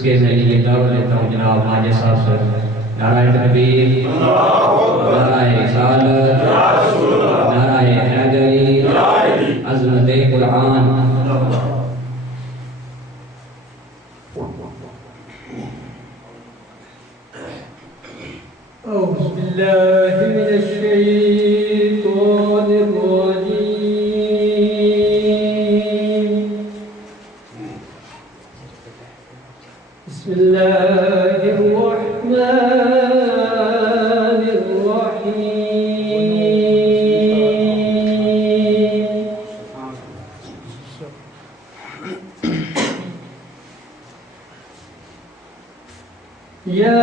جس کے میں یہ دعوت لیتا ہوں جناب ماجد صاحب سے نعرہ تکبیر، نعرہ رسالت، نعرہ حیدری، عظمت قرآن۔ أعوذ بالله من الشيطان الرجيم. بسم الله الرحمن الرحيم. يا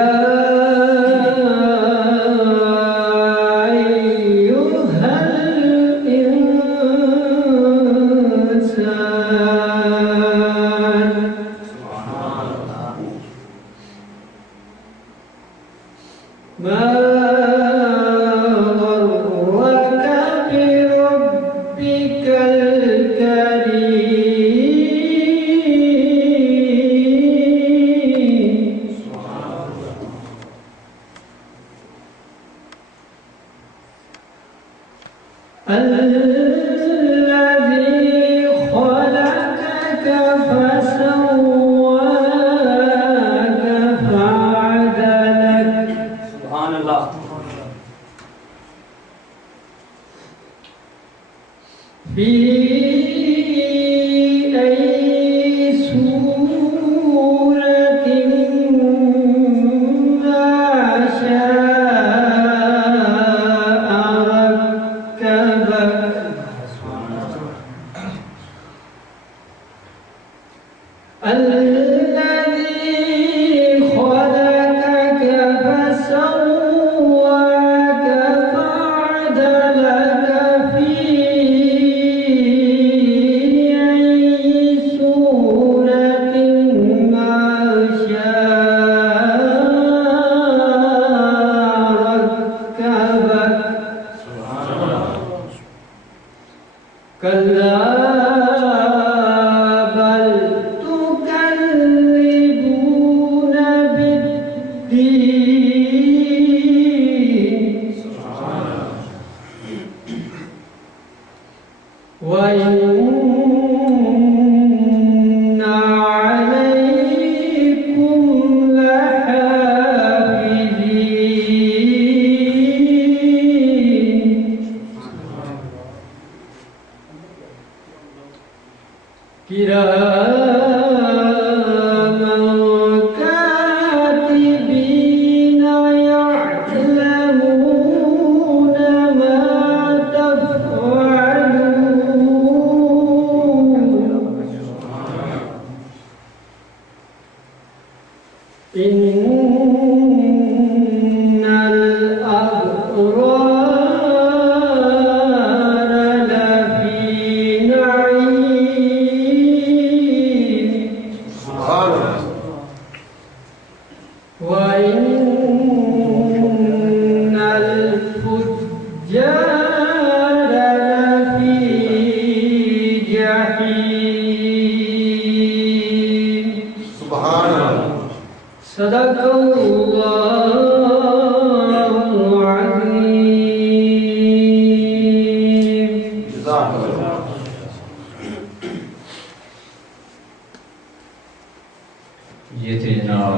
یہ تھے جناب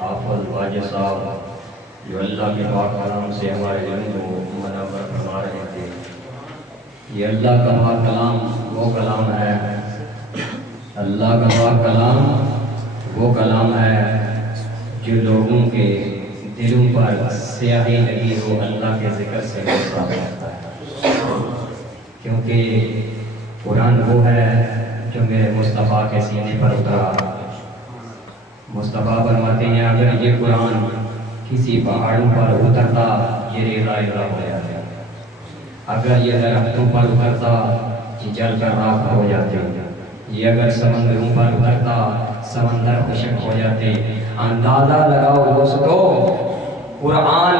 حافظ واجد صاحب جو اللہ کے پاک کلام سے ہمارے دل کو منور فرما رہے تھے۔ یہ اللہ کا پاک کلام وہ کلام ہے، اللہ کا پاک کلام وہ کلام ہے جو لوگوں کے دلوں پر سیاہی لگی ہو اللہ کے ذکر سے گزرا کرتا ہے، کیونکہ قرآن وہ ہے جو میرے مصطفیٰ کے سینے پر اترا۔ مصطفیٰ فرماتے ہیں اگر یہ قرآن کسی پہاڑوں پر اترتا یہ ریزہ ریزہ ہو جاتا، اگر یہ درختوں پر اترتا یہ جل کر راکھ ہو جاتے، یہ اگر سمندروں پر اترتا سمندر خشک ہو جاتے۔ اندازہ لگاؤ دوستو قرآن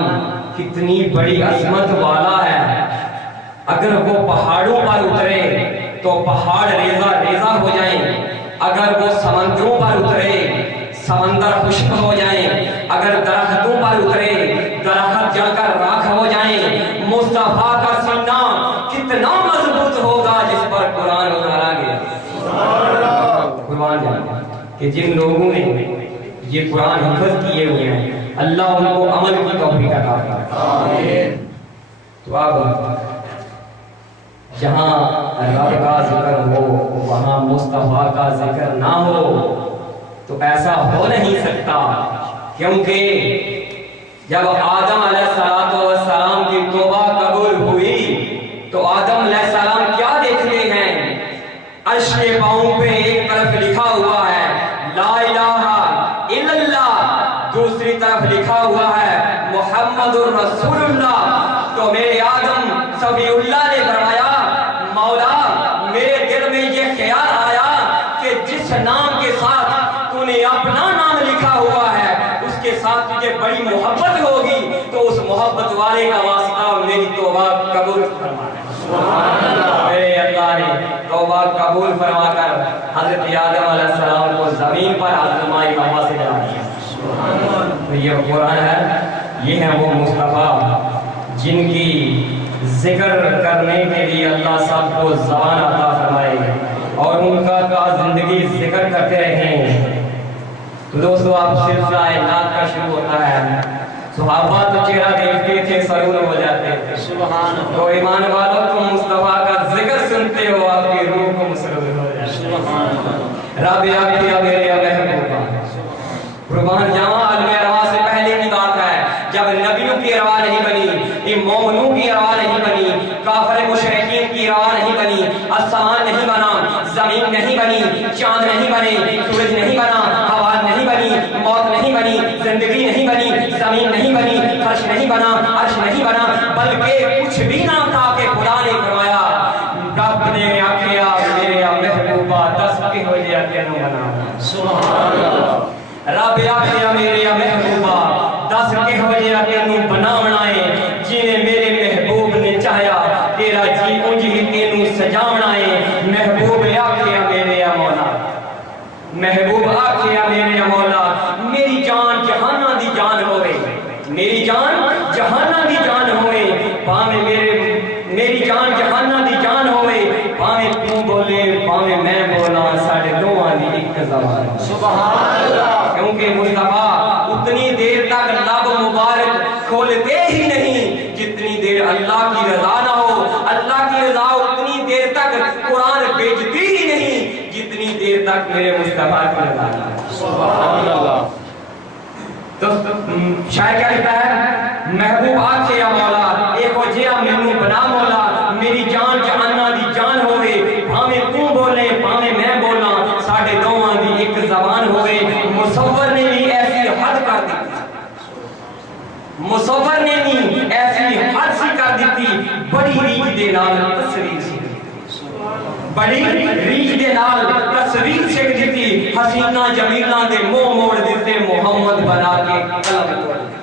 کتنی بڑی عظمت والا ہے، اگر وہ پہاڑوں پر اترے تو پہاڑ ریزہ ریزہ ہو جائیں، اگر وہ سمندروں پر اترے سمندر خشک ہو جائیں، اگر درختوں پر اترے درخت جل کر راکھ ہو جائیں، مصطفیٰ کا سینہ کتنا مضبوط ہوگا جس پر قرآن اتارا گیا۔ قرآن جانا کہ جن لوگوں نے یہ قرآن حفظ کیے ہوئے ہیں اللہ ان کو عمل کی توفیق عطا فرمائے۔ تو اب جہاں رب کا ذکر ہو وہاں مصطفیٰ کا ذکر نہ ہو تو ایسا ہو نہیں سکتا، کیونکہ جب آدم علیہ السلام کی توبہ قبول ہوئی تو آدم علیہ السلام کیا دیکھتے ہیں؟ عرش کے پاؤں پہ ایک طرف لکھا ہوا ہے لا الہ الا اللہ، دوسری طرف لکھا ہوا ہے محمد الرسول اللہ۔ تو میرے آدم صفی اللہ نے فرمایا مولا میرے دل میں یہ خیال آیا کہ جس نام کے ساتھ تو نے اپنا نام لکھا ہوا ہے اس کے ساتھ تجھے بڑی محبت ہوگی، تو اس محبت والے کا واسطہ میری توبہ قبول فرما۔ میرے اللہ نے توبہ قبول فرما کر حضرت آدم علیہ السلام کو زمین پر آزمائی ہوا سے ڈال دیا۔ تو یہ قرآن ہے، یہ ہے وہ مصطفیٰ جن کی ذکر کرنے کے لیے اللہ سب کو زبان عطا فرمائے اور ان کا زندگی ذکر کرتے رہیں۔ تو دوستو آپ سلسلہ نعت کا شروع ہوتا ہے، صحابہ تو چہرہ دیکھتے تھے سرور ہو جاتے تھے، تو ایمان والوں تم مصطفیٰ کا ذکر سنتے ہو آپ کی روح کو مسرور ہو جاتی ہے۔ رب آخیا میرے محبوبہ قربان جاواں عالم ارواح سے پہلے کی بات ہے جب نبیوں کی ارواح نہیں بنی، مومنوں کی ارواح نہیں بنی، کافر مشرکین کی ارواح نہیں بنی، آسمان نہیں بنا، زمین نہیں بنی، چاند نہیں بنے، سورج نہیں بنا، ہوا نہیں بنی، موت نہیں بنی، زندگی نہیں بنی، زمین نہیں بنی، فرش نہیں بنا، عرش نہیں بنا، بلکہ کچھ بھی نہ تھا کہ خدا نے فرمایا رب نے آخیا میرے محبوبہ دس کے ہو جائے تینوں بنا۔ سبحان اللہ۔ رب آخیا میرے محبوبہ دس کے ہو جائے تینوں بناونا ہے، جنہیں میرے محبوب نے چاہیا تیرا جی انج ہی تینوں سجاونا ہے۔ محبوب آخیا میرے مولا، محبوب آخیا میرے مولا میری جان جہانہ دی جان ہوئے، میری جان جہانہ دی جان ہوئے، پاویں میری جان جہانہ دی جان ہوئے، پاویں تو بولے پاویں میں بولا ساڑھے دوہاں دی ایک زبان۔ سبحان اللہ۔ کیونکہ مصطفیٰ اتنی دیر تک لب مبارک کھولتے ہی نہیں جتنی دیر اللہ کی رضا نہ ہو، اللہ کی رضا اتنی دیر تک قرآن بیچتی ہی نہیں جتنی دیر تک میرے مصطفیٰ کی رضا نہ ہو۔ سبحان اللہ۔ تو شاید کیا لکھتا ہے محبوب آکھیا مولا ایک ہو جیا مینوں بنا مولا، میری جان جہانہ دی جان ہوئے، بھاویں تو بولے بھاویں میں بولا ساڑھے دوہاں دی ایک زبان ہوئے۔ مصور نے بھی ایسی حد کر دی، مصور نے بھی ایسی حد سی کر دیتی، بڑی ریج دے نال تصویر سی، بڑی ریج دے نال تصویر سکھ دیتی، حسینہ جمیلہ دے منہ موڑ دیتے محمد بنا کے قلم توڑ دیتے۔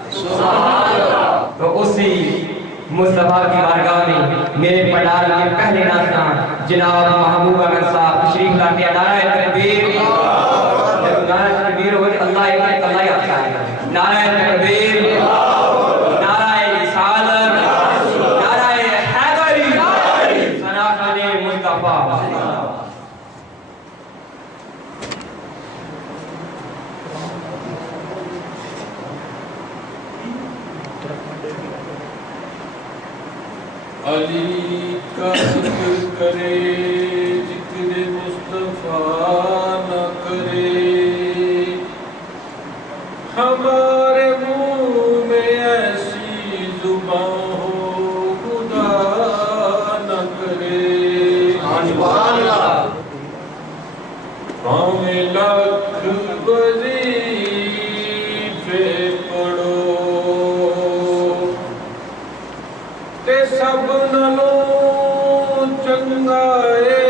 تو اسی مصطفیٰ کی بارگاہ میں میرے پنڈال کے پہلے ناظران جناب محبوب احمد صاحب تشریف لاتے ہیں۔ نعرہ تکبیر، نعرہ تکبیر ہو اللہ ایک اللہ آتا ہے، نعرہ تکبیر، نعرہ رسالت، نعرہ حیدری، ثناء مصطفیٰ۔ علی کا ذکر کرے ذکر مصطفیٰ نہ کرے، ہمارے منہ میں ایسی زبان ہو خدا نہ کرے۔ ہمیں لاکھ وظیفے پڑھو تے سب نالوں چنگا اے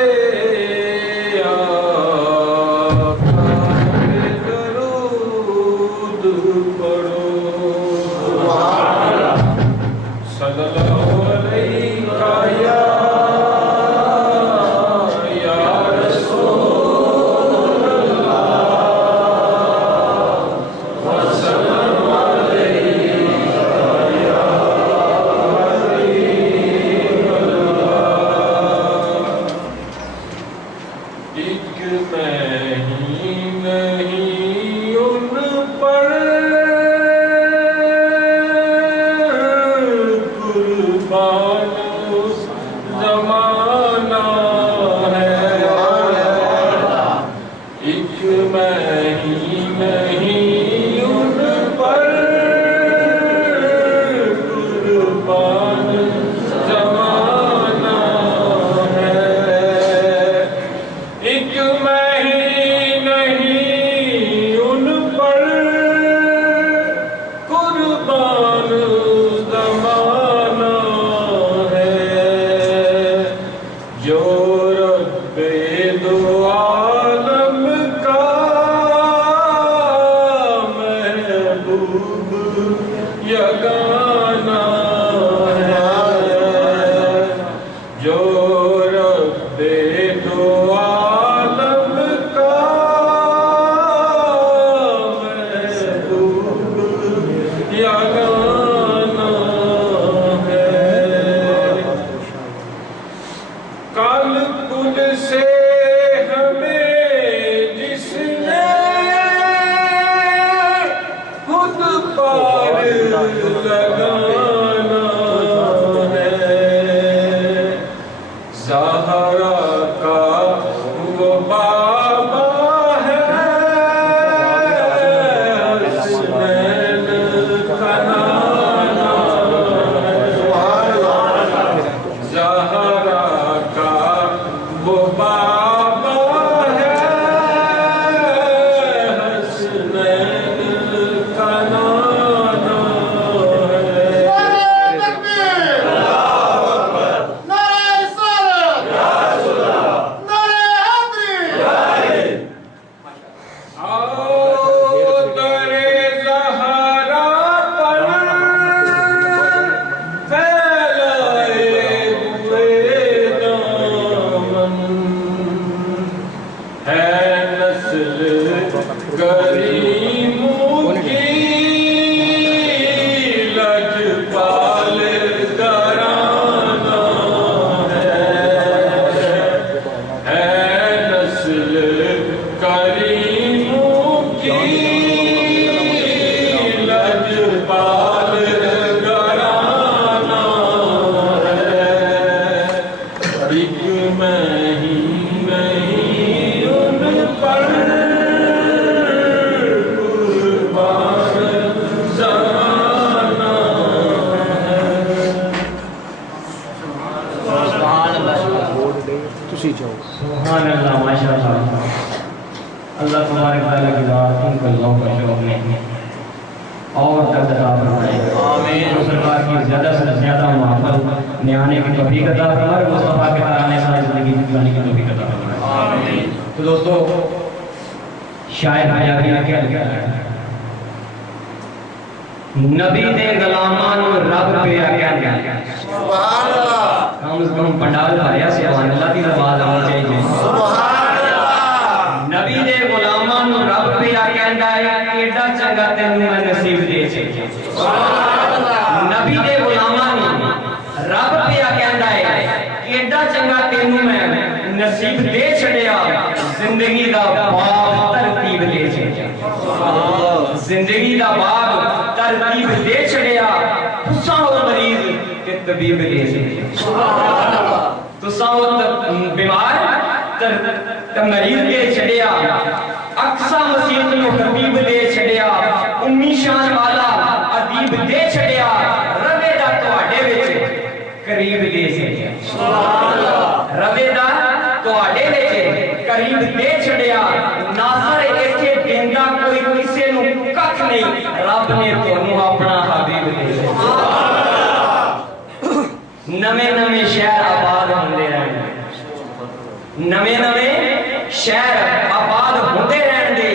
کو اللہ کا شوق میں اور درد عطا فرمائے آمین سرکار کی زیادہ سے زیادہ محفل میں آنے کی توفیق عطا فرمائے مصطفیٰ کے ترانے ساری زندگی گانے کی توفیق عطا فرمائے آمین تو دوستو شاعر حیاتی نے کیا لکھا ہے نبی دے غلامان رب پہ آگیا سبحان اللہ کم از کم پنڈال بھریا سبحان اللہ کی آواز آنی چاہیے سبحان اللہ نبی دے غلامان رب پہ آگیا ہے ایڈا چنگا تینوں میں نصیب دے چاہیے سبحان اللہ نبی دے غلامان رب پہ آگیا ہے ایڈا چنگا تینوں میں نصیب دے چھڑیا زندگی دا باب ترتیب دے چھڑیا زندگی دا باب ترتیب دے چھڑیا تساں ہو مریض کہ طبیب دے چھڑیا تساں ہو بیمار مریض دے چھڑیا اقصا مسیحت میں حبیب دے چھڑیا امی شان والا ادیب دے چھڑیا روے دا تواڈے وچ قریب دے چھڑیا روے دا تواڈے وچ قریب دے چھڑیا ناصر ایتھے دیندا کوئی کسے نوں ککھ نہیں رب نے تانوں اپنا حبیب دے چھڑیا نویں نویں شہر آباد ہوندے رہن نویں نویں شہر آباد ہوندے رہن دے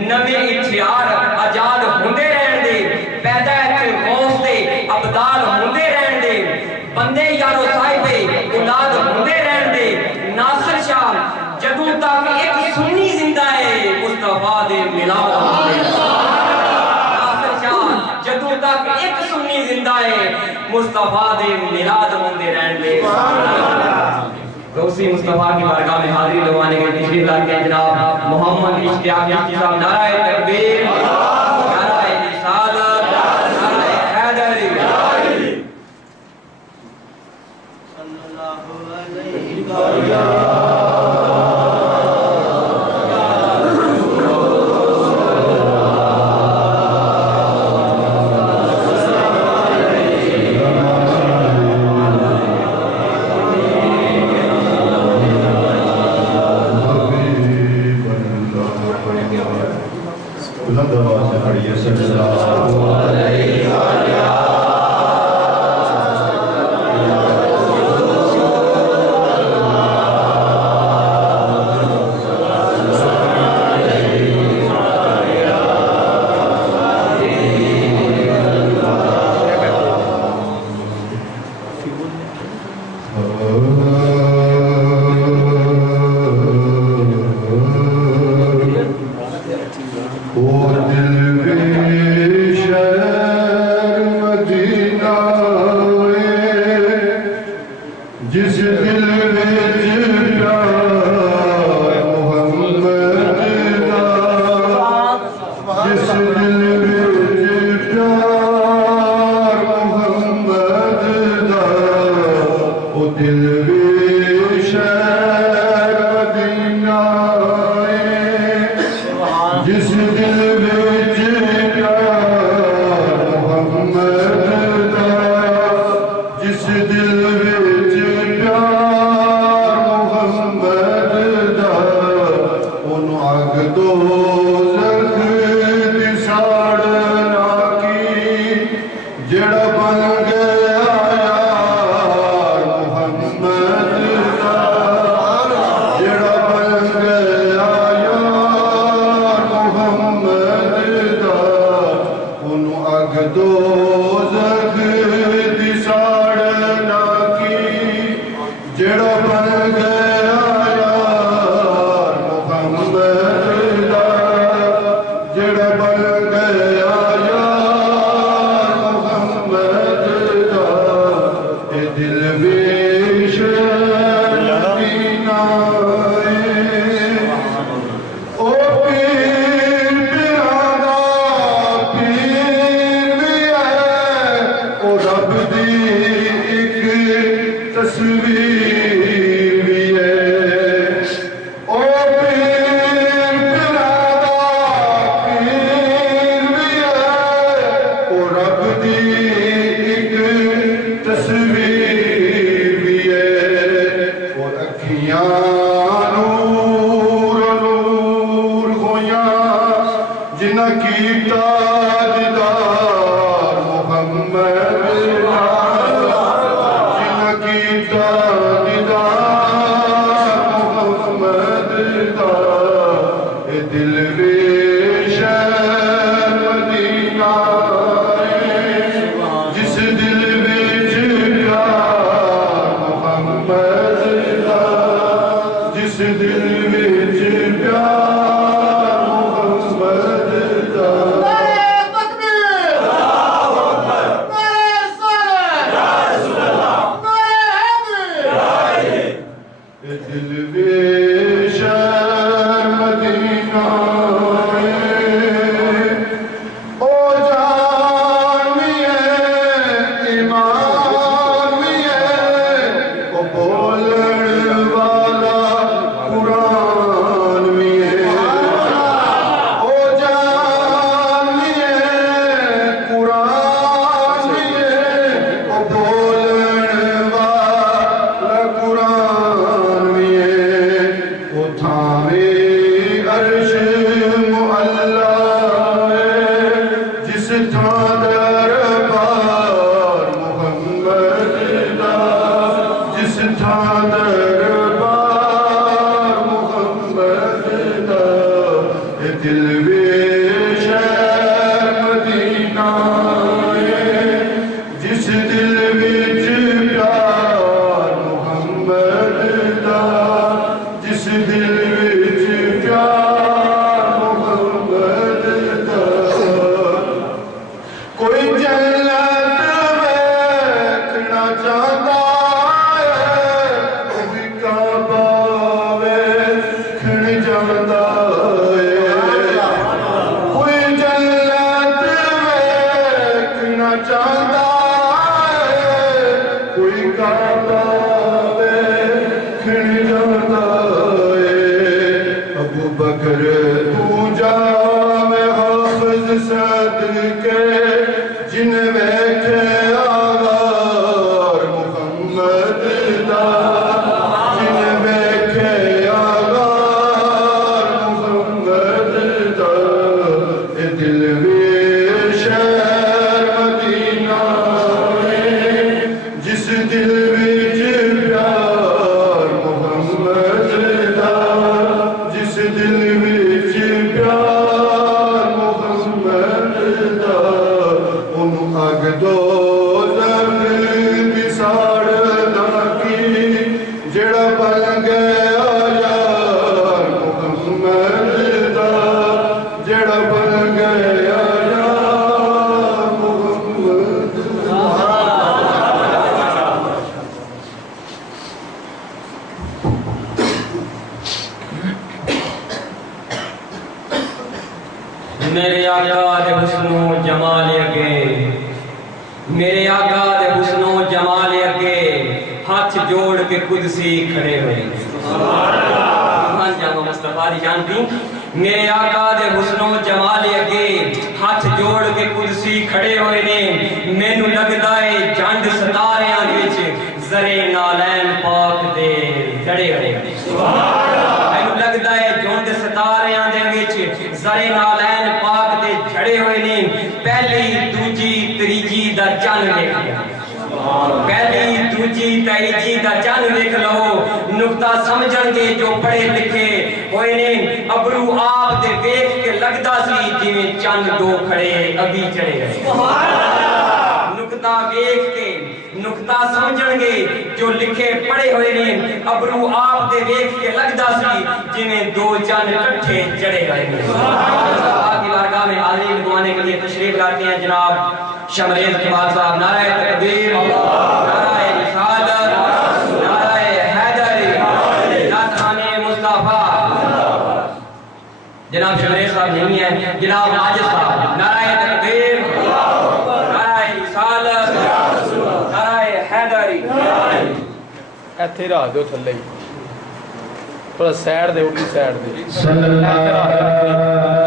نویں اتھیار آزاد ہوندے رہن دے پیدا ایتھے غوث دے ابدال ہوندے رہن دے بندے یارو صاحب اولاد ہوندے رہن دے ناصر شاہ جدوں تک ایک سنی زندہ ہے مصطفیٰ دے ملاد ہوندے ناصر شاہ جدوں تک ایک سنی زندہ ہے مصطفیٰ دے ملاد ہوندے رہن دے غوثی مصطفیٰ کی بارگاہ میں حاضری لگوانے کے تشریف لاتے ہیں جناب محمد اشتیاق صاحب نعرہ تکبیر نعرہ رسالت نعرہ حیدری صلی اللہ علیہ وسلم تصویر جنہ کیتا دیدار محمد جنہ کیتا دیدار محمد اے دل وی شہر مدینہ جس دل وچ پیار محمد جس دل وچ پیار محمد دل وی شہر مدینہ او جان بھی ہے ایمان بھی ہے او بولن والا قرآن بھی ہے او جان بھی ہے قرآن بھی ہے او بولن والا قرآن بھی ہے او تھامے عرش معلا جس تھاں دربار محمد دا جس تھاں دربار محمد دا اے دل وی شہر مدینہ جس دل وچ پیار محمد دا جس دل وچ پیار محمد دا کوئی جنت ویکھنا چاہتا ہے کوئی کعبہ ویکھن جاندا ہے کوئی جنت ویکھنا چاہتا ہے کوئی کعبہ ویکھن جاندا ہے ابو بکر تو جا میں حافظ صدقے جن ویکھے آغار محمد دا جن ویکھے آغار محمد دا اے دل وی شہر مدینہ جس دل وچ پیار محمد دا جس دل وچ پیار محمد دا انہوں اگ دوزخ دی ساڑ نہ کی جڑا بن گیا یار محمد دا جڑا بن گیا یار محمد میرے آقا دے حسن و جمال اگے میرے آقا دے حسن و جمال اگے ہاتھ جوڑ کے قدسی کھڑے ہوئے سبحان جامع مصطفیٰ دی جانتی میرے آقا دے حسن و جمال اگے ہاتھ جوڑ کے قدسی کھڑے ہوئے نے مینوں لگدا ہے جنڈ ستاریاں وچ زرے نالین پاک دے جڑے ہوئے مینوں لگدا ہے جنڈ ستاریاں دے وچ زرے نالین پاک دے جڑے ہوئے نے پہلی دوجی تریجی دا چن ویکھ لیا پہلی دوجی تریجی دا چن ویکھ لو نقطہ سمجھن گے جو پڑھے لکھے ہوئے نے ابرو آپ دے ویکھ کے لگدا سی جویں چند دو کھڑے ابھی چڑھے گئے نقطہ ویکھ کے نقطہ سمجھن گے جو لکھے پڑھے ہوئے نے ابرو آپ دے ویکھ کے لگدا سی جویں دو چند کٹھے چڑھے گئے آپ کی بارگاہ میں حاضری لگوانے کے لیے تشریف لاتے ہیں جناب شمریز اقبال صاحب نعرہ تکبیر نعرہ رسالت نعرہ حیدر نعتان مصطفیٰ جناب شمریز صاحب نہیں ہیں جناب ماجد صاحب نعرہ تکبیر نعرہ رسالت نعرہ حیدر ایتھے رہ دیو تھلے تھوڑا سائڈ دے اوپر سائڈ دے صلی اللہ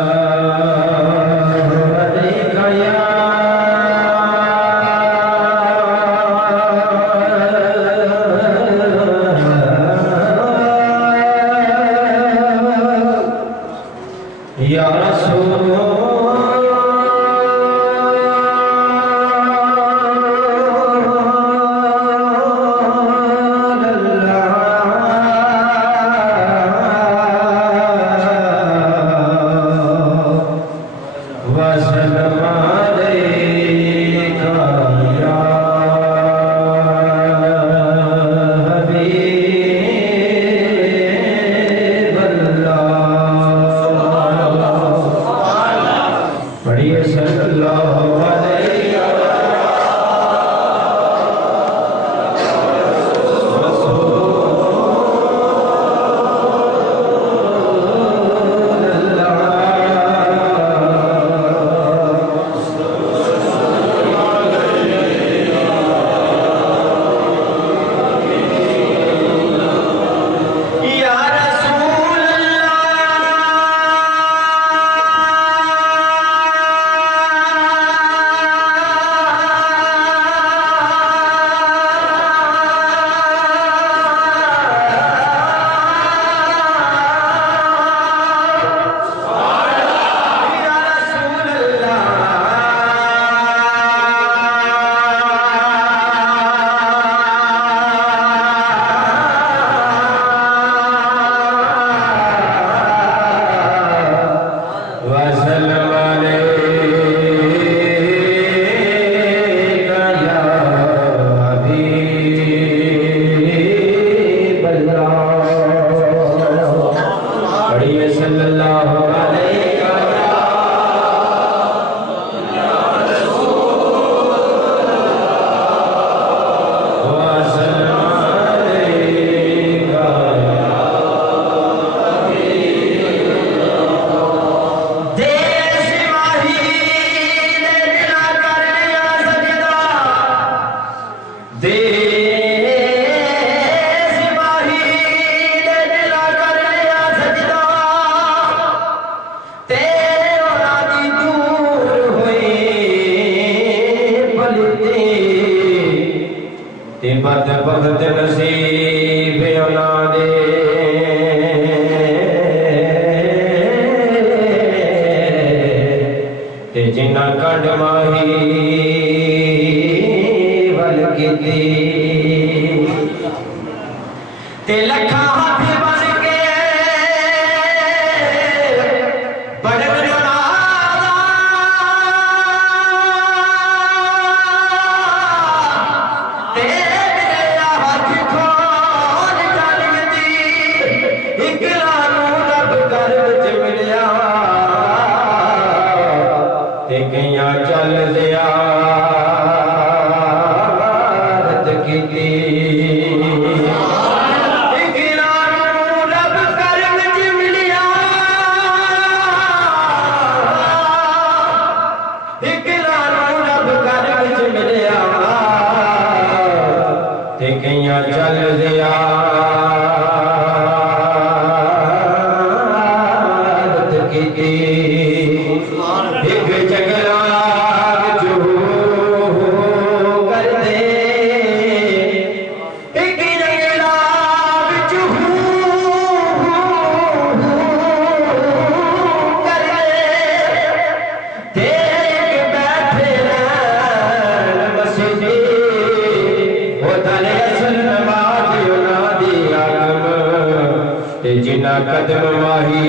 یا رسول وسلم عليك يا حبيب الله پڑھیے صلی اللہ علیہ بد بخت نصیب اولادے تے جنہ کنڈ ماہی ول کیتی تے لکھا ہاتھ بن کے بڑے چل دیا رت کی رب کر وچ ملیا رب کر وچ ملیا تے کئیاں چل دیا رت کی جنہ قدم ماہی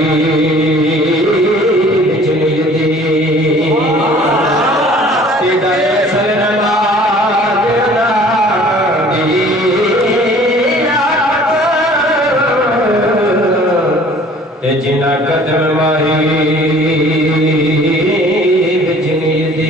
بچنی دی سیدھا ایسر نماز نادی جنہ قدم ماہی بچنی دی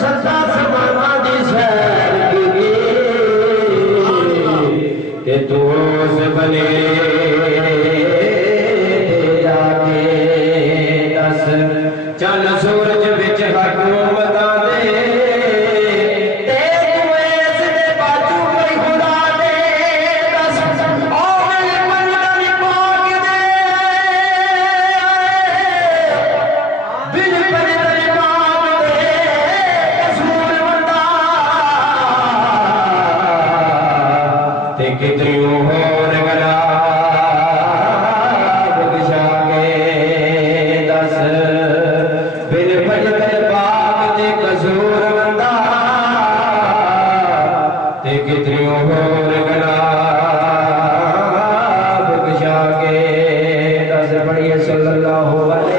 ستا سمانا دی سیر کی کتنیوں ہور گلا بگشا کے دس پھر بجتے پاک دے قصور بندہ تے کتنیوں ہور گلا بگشا کے دس پڑھیے صلی اللہ علیہ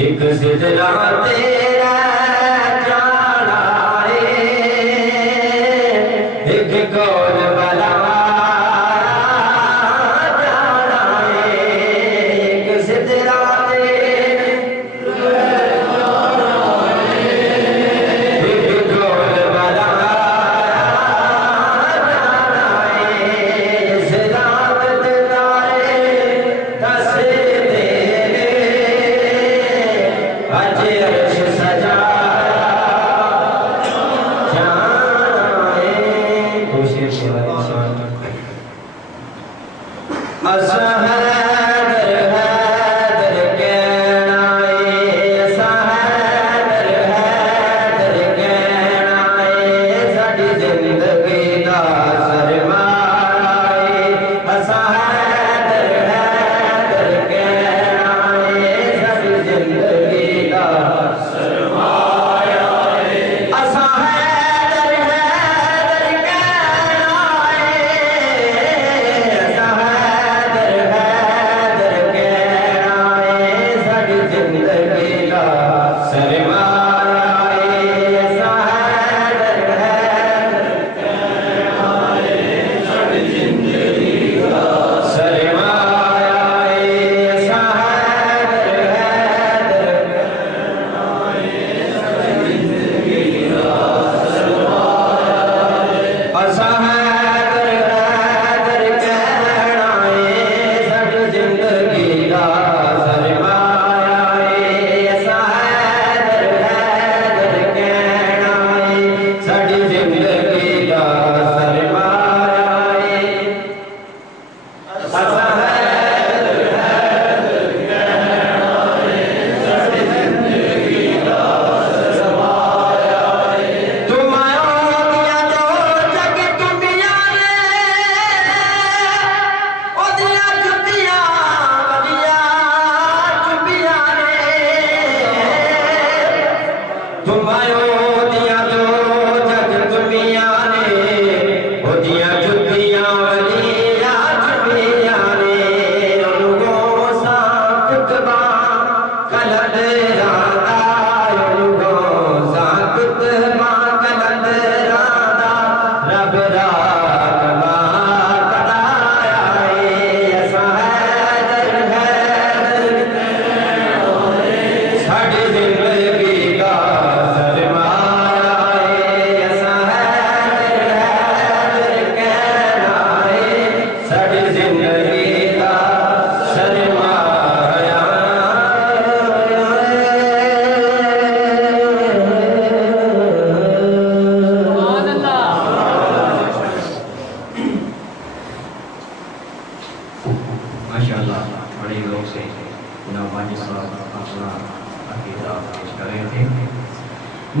ایک سدرا تیرا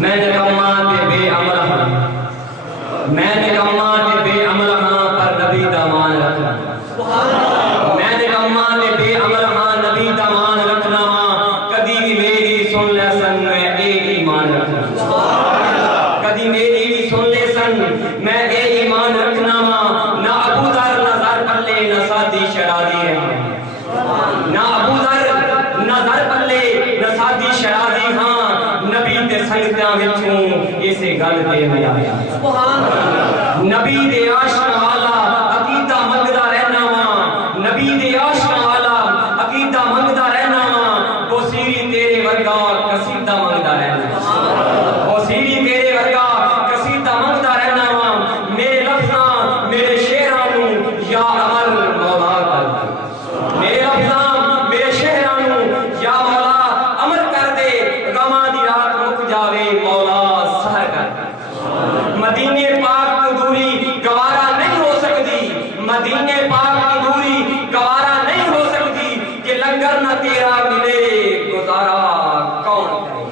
میں نکما تے بے عمل ہاں، میں نکما تے بے عمل ہاں پر نبی دا مان رکھنا، میں نکما تے بے عمل ہاں نبی دا مان رکھنا، کدی بھی میری سن لے سن میں اے ایمان رکھنا، کدی میری بھی سن لے سن میں اے ایمان رکھنا، نہ ابو ذر نظر پلے نہ سادی شرادی رہا، نہ ابو ذر نظر پلے نہ سادی شرادی ہاں، نبی دے سنگتاں وچوں اسے گل تے ہویا، نبی دے عاشق والا عقیدہ منگدا رہنا وا، نبی دے عاشق والا عقیدہ منگدا رہنا وا، بوسیری تیرے ورگا قصیدہ منگدا رہنا، بوسیری تیرے ورگا قصیدہ منگدا رہنا وا، میرے لفظاں میرے شعراں نوں یا عمل مولا کر دے، میرے لفظاں میرے شعراں نوں یا مولا عمل کر دے، غماں دی رات مک جاوے مولا سحر کر دے، مدینے پاک کی دوری گوارا نہیں ہو سکتی، مدینے پاک کی دوری گوارا نہیں ہو سکتی، کہ لنگر نہ تیرا ملے گزارا کون کرے،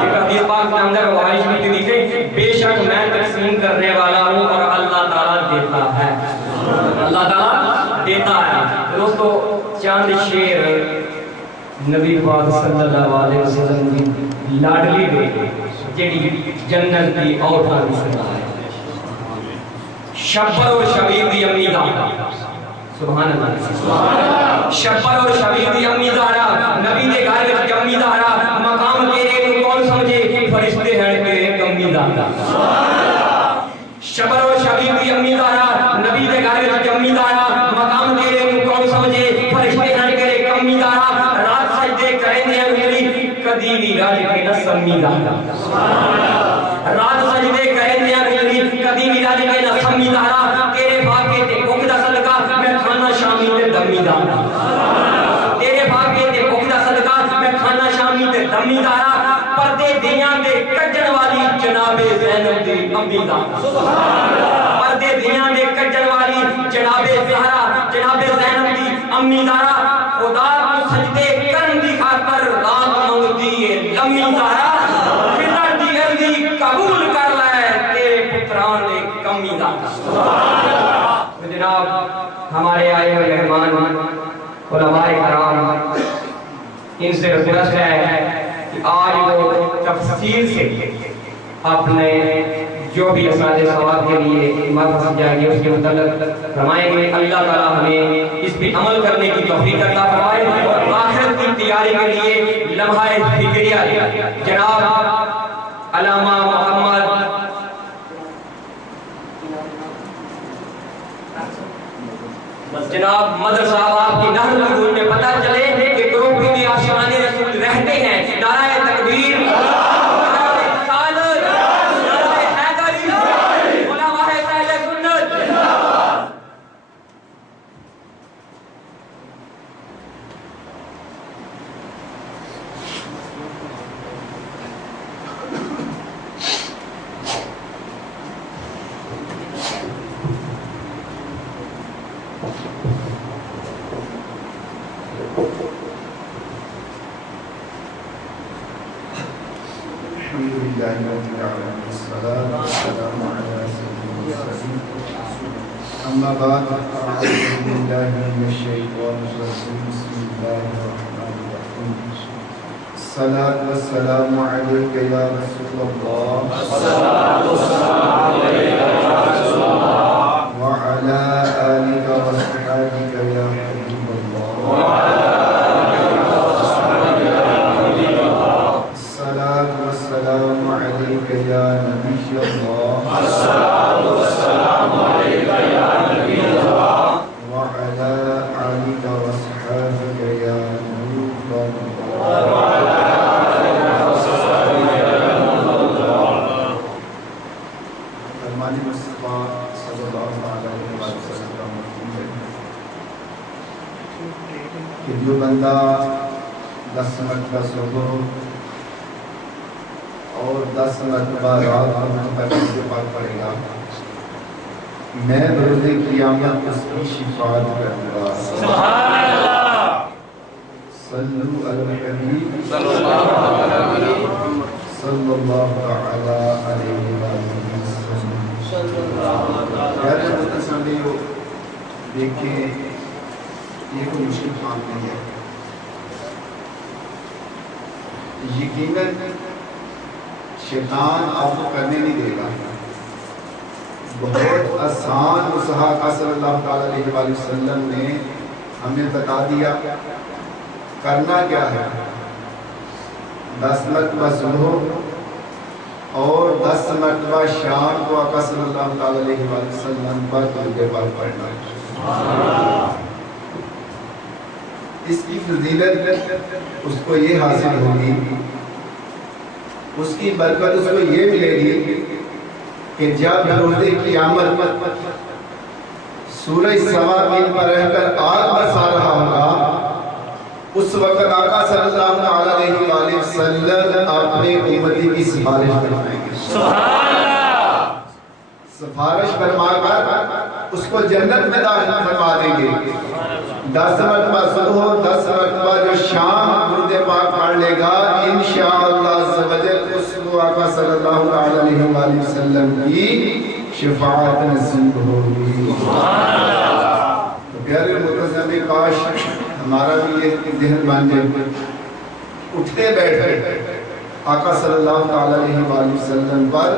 ایک حدیث پاک کے اندر وحائش میں دیکھے بے شک میں تقسیم کرنے والا ہوں اور اللہ تعالیٰ دیتا ہے، اللہ تعالیٰ دیتا ہے۔ دوستو چاند شیر نبی پاک صلی اللہ علیہ وسلم کی لاڈلی بیٹی جیڑی جنت دی اوٹھاں دی سنا ہے، شبر اور شبیر دی امی زہرا، سبحان اللہ، شبر اور شبیر دی امی زہرا، نبی دے گھر وچ امی زہرا، مقام تیرے نوں کون سمجھے فرشتے ہیں تیرے امی زہرا، شبر اور شبیر دی امی زہرا، نبی دے گھر وچ امی زہرا، مقام تیرے نوں کون سمجھے فرشتے ہیں تیرے امی زہرا، رات سجدے کریندے میری کدی بھی راج کے نہ سمی زہرا، رات سجدے کریندے میری کدی بھی راج کے نہ سمی زہرا، تیرے بھاگے تے بھوک دا صدقہ میں کھانا شامی تے دمی زہرا، تیرے بھاگے تے بھوک دا صدقہ میں کھانا شامی تے دمی زہرا، پردے دیاں دے کجن والی جناب زینب دی امی زہرا، پردے دیاں دے کجن والی جناب زہرا، جناب زینب دی امی زہرا، خدا کو سجدے کرن دی خاطر رات منگتی ہے لمی زہرا، فطر دی عرضی قبول کر لے تیرے پتران دے کمی زہرا۔ جناب ہمارے آئے ہوئے مہمان علماء کرام، ان سے رضایت ہے کہ آج وہ تفصیل سے اپنے جو بھی اساتذہ ثواب کے لیے مقصد جائے گی اس کے متعلق فرمائیں گے، اللہ تعالیٰ ہمیں اس پہ عمل کرنے کی توفیق عطا فرمائے، اور آخرت کی تیاری کے لیے لمحہ فکریہ جناب علامہ محمد جناب مدر صاحب آپ کی نہر العلوم میں پتہ چلے کہ کروڑی میں عاشقان رسول رہتے ہیں، نعرہ تکبیر، نعرہ رسالت، نعرہ حیدری، علماء اہل سنت۔ الحمد لله رب العالمين والصلاة والسلام على سيد المرسلين أما بعد أعوذ بالله من الشيطان الرجيم بسم الله الرحمن الرحيم الصلاة والسلام عليك يا رسول الله وعلى آلك وصحبك يا حبيب الله علیک یا نبی اللہ الصلاۃ والسلام علیک یا نبی اللہ وعلی آلک واصحابک یا نور اللہ وعلی آلک وصحبہ یا نور اللہ۔ فرمان مصطفیٰ صلی اللہ علیہ وسلم کہ جو بندہ 10 مرتبہ صبح اور 10 مرتبہ رات کو متقبل پاک پڑھے گا، میں روز قیامت اس کی شفاعت کروں گا۔ سبحان اللہ۔ صلو علی الحبیب صلی اللہ علیہ وسلم۔ صلی اللہ تعالی علیہ وسلم۔ پیارے متصلیو، دیکھیں یہ کوئی مشکل کام نہیں ہے۔ یقیناً شیطان آپ کو کرنے نہیں دے گا۔ بہت آسان نصحہ صلی اللہ تعالی علیہ وآلہ وسلم نے ہمیں بتا دیا کرنا کیا ہے۔ 10 مرتبہ صبح اور 10 مرتبہ شام کو آقا صلی اللہ تعالی علیہ وآلہ وسلم پر درود پاک پڑھنا ہے۔ اس کی فضیلت اس کو یہ حاصل ہوگی، اس کی برکت اس کو یہ ملے گی کہ جب روز قیامت سورج سوابین پر رہ کر آگ برسا رہا ہوگا، اس وقت آقا صلی اللہ علیہ وآلہ وسلم اپنے امتی کی سفارش فرمائیں گے۔ سبحان اللہ۔ سفارش فرما کر اس کو جنت میں داخل فرما دیں گے۔ 10 مرتبہ صبح 10 مرتبہ جو شام درود پاک پڑھ لے گا، انشاءاللہ عز و جل اس کو آقا صلی اللہ علیہ وآلہ وسلم کی شفاعت نصیب ہوگی۔ تو پیارے متصلی، کاش ہمارا بھی یہ ذہن بن جائے، اٹھتے بیٹھے آقا صلی اللہ علیہ وآلہ وسلم پر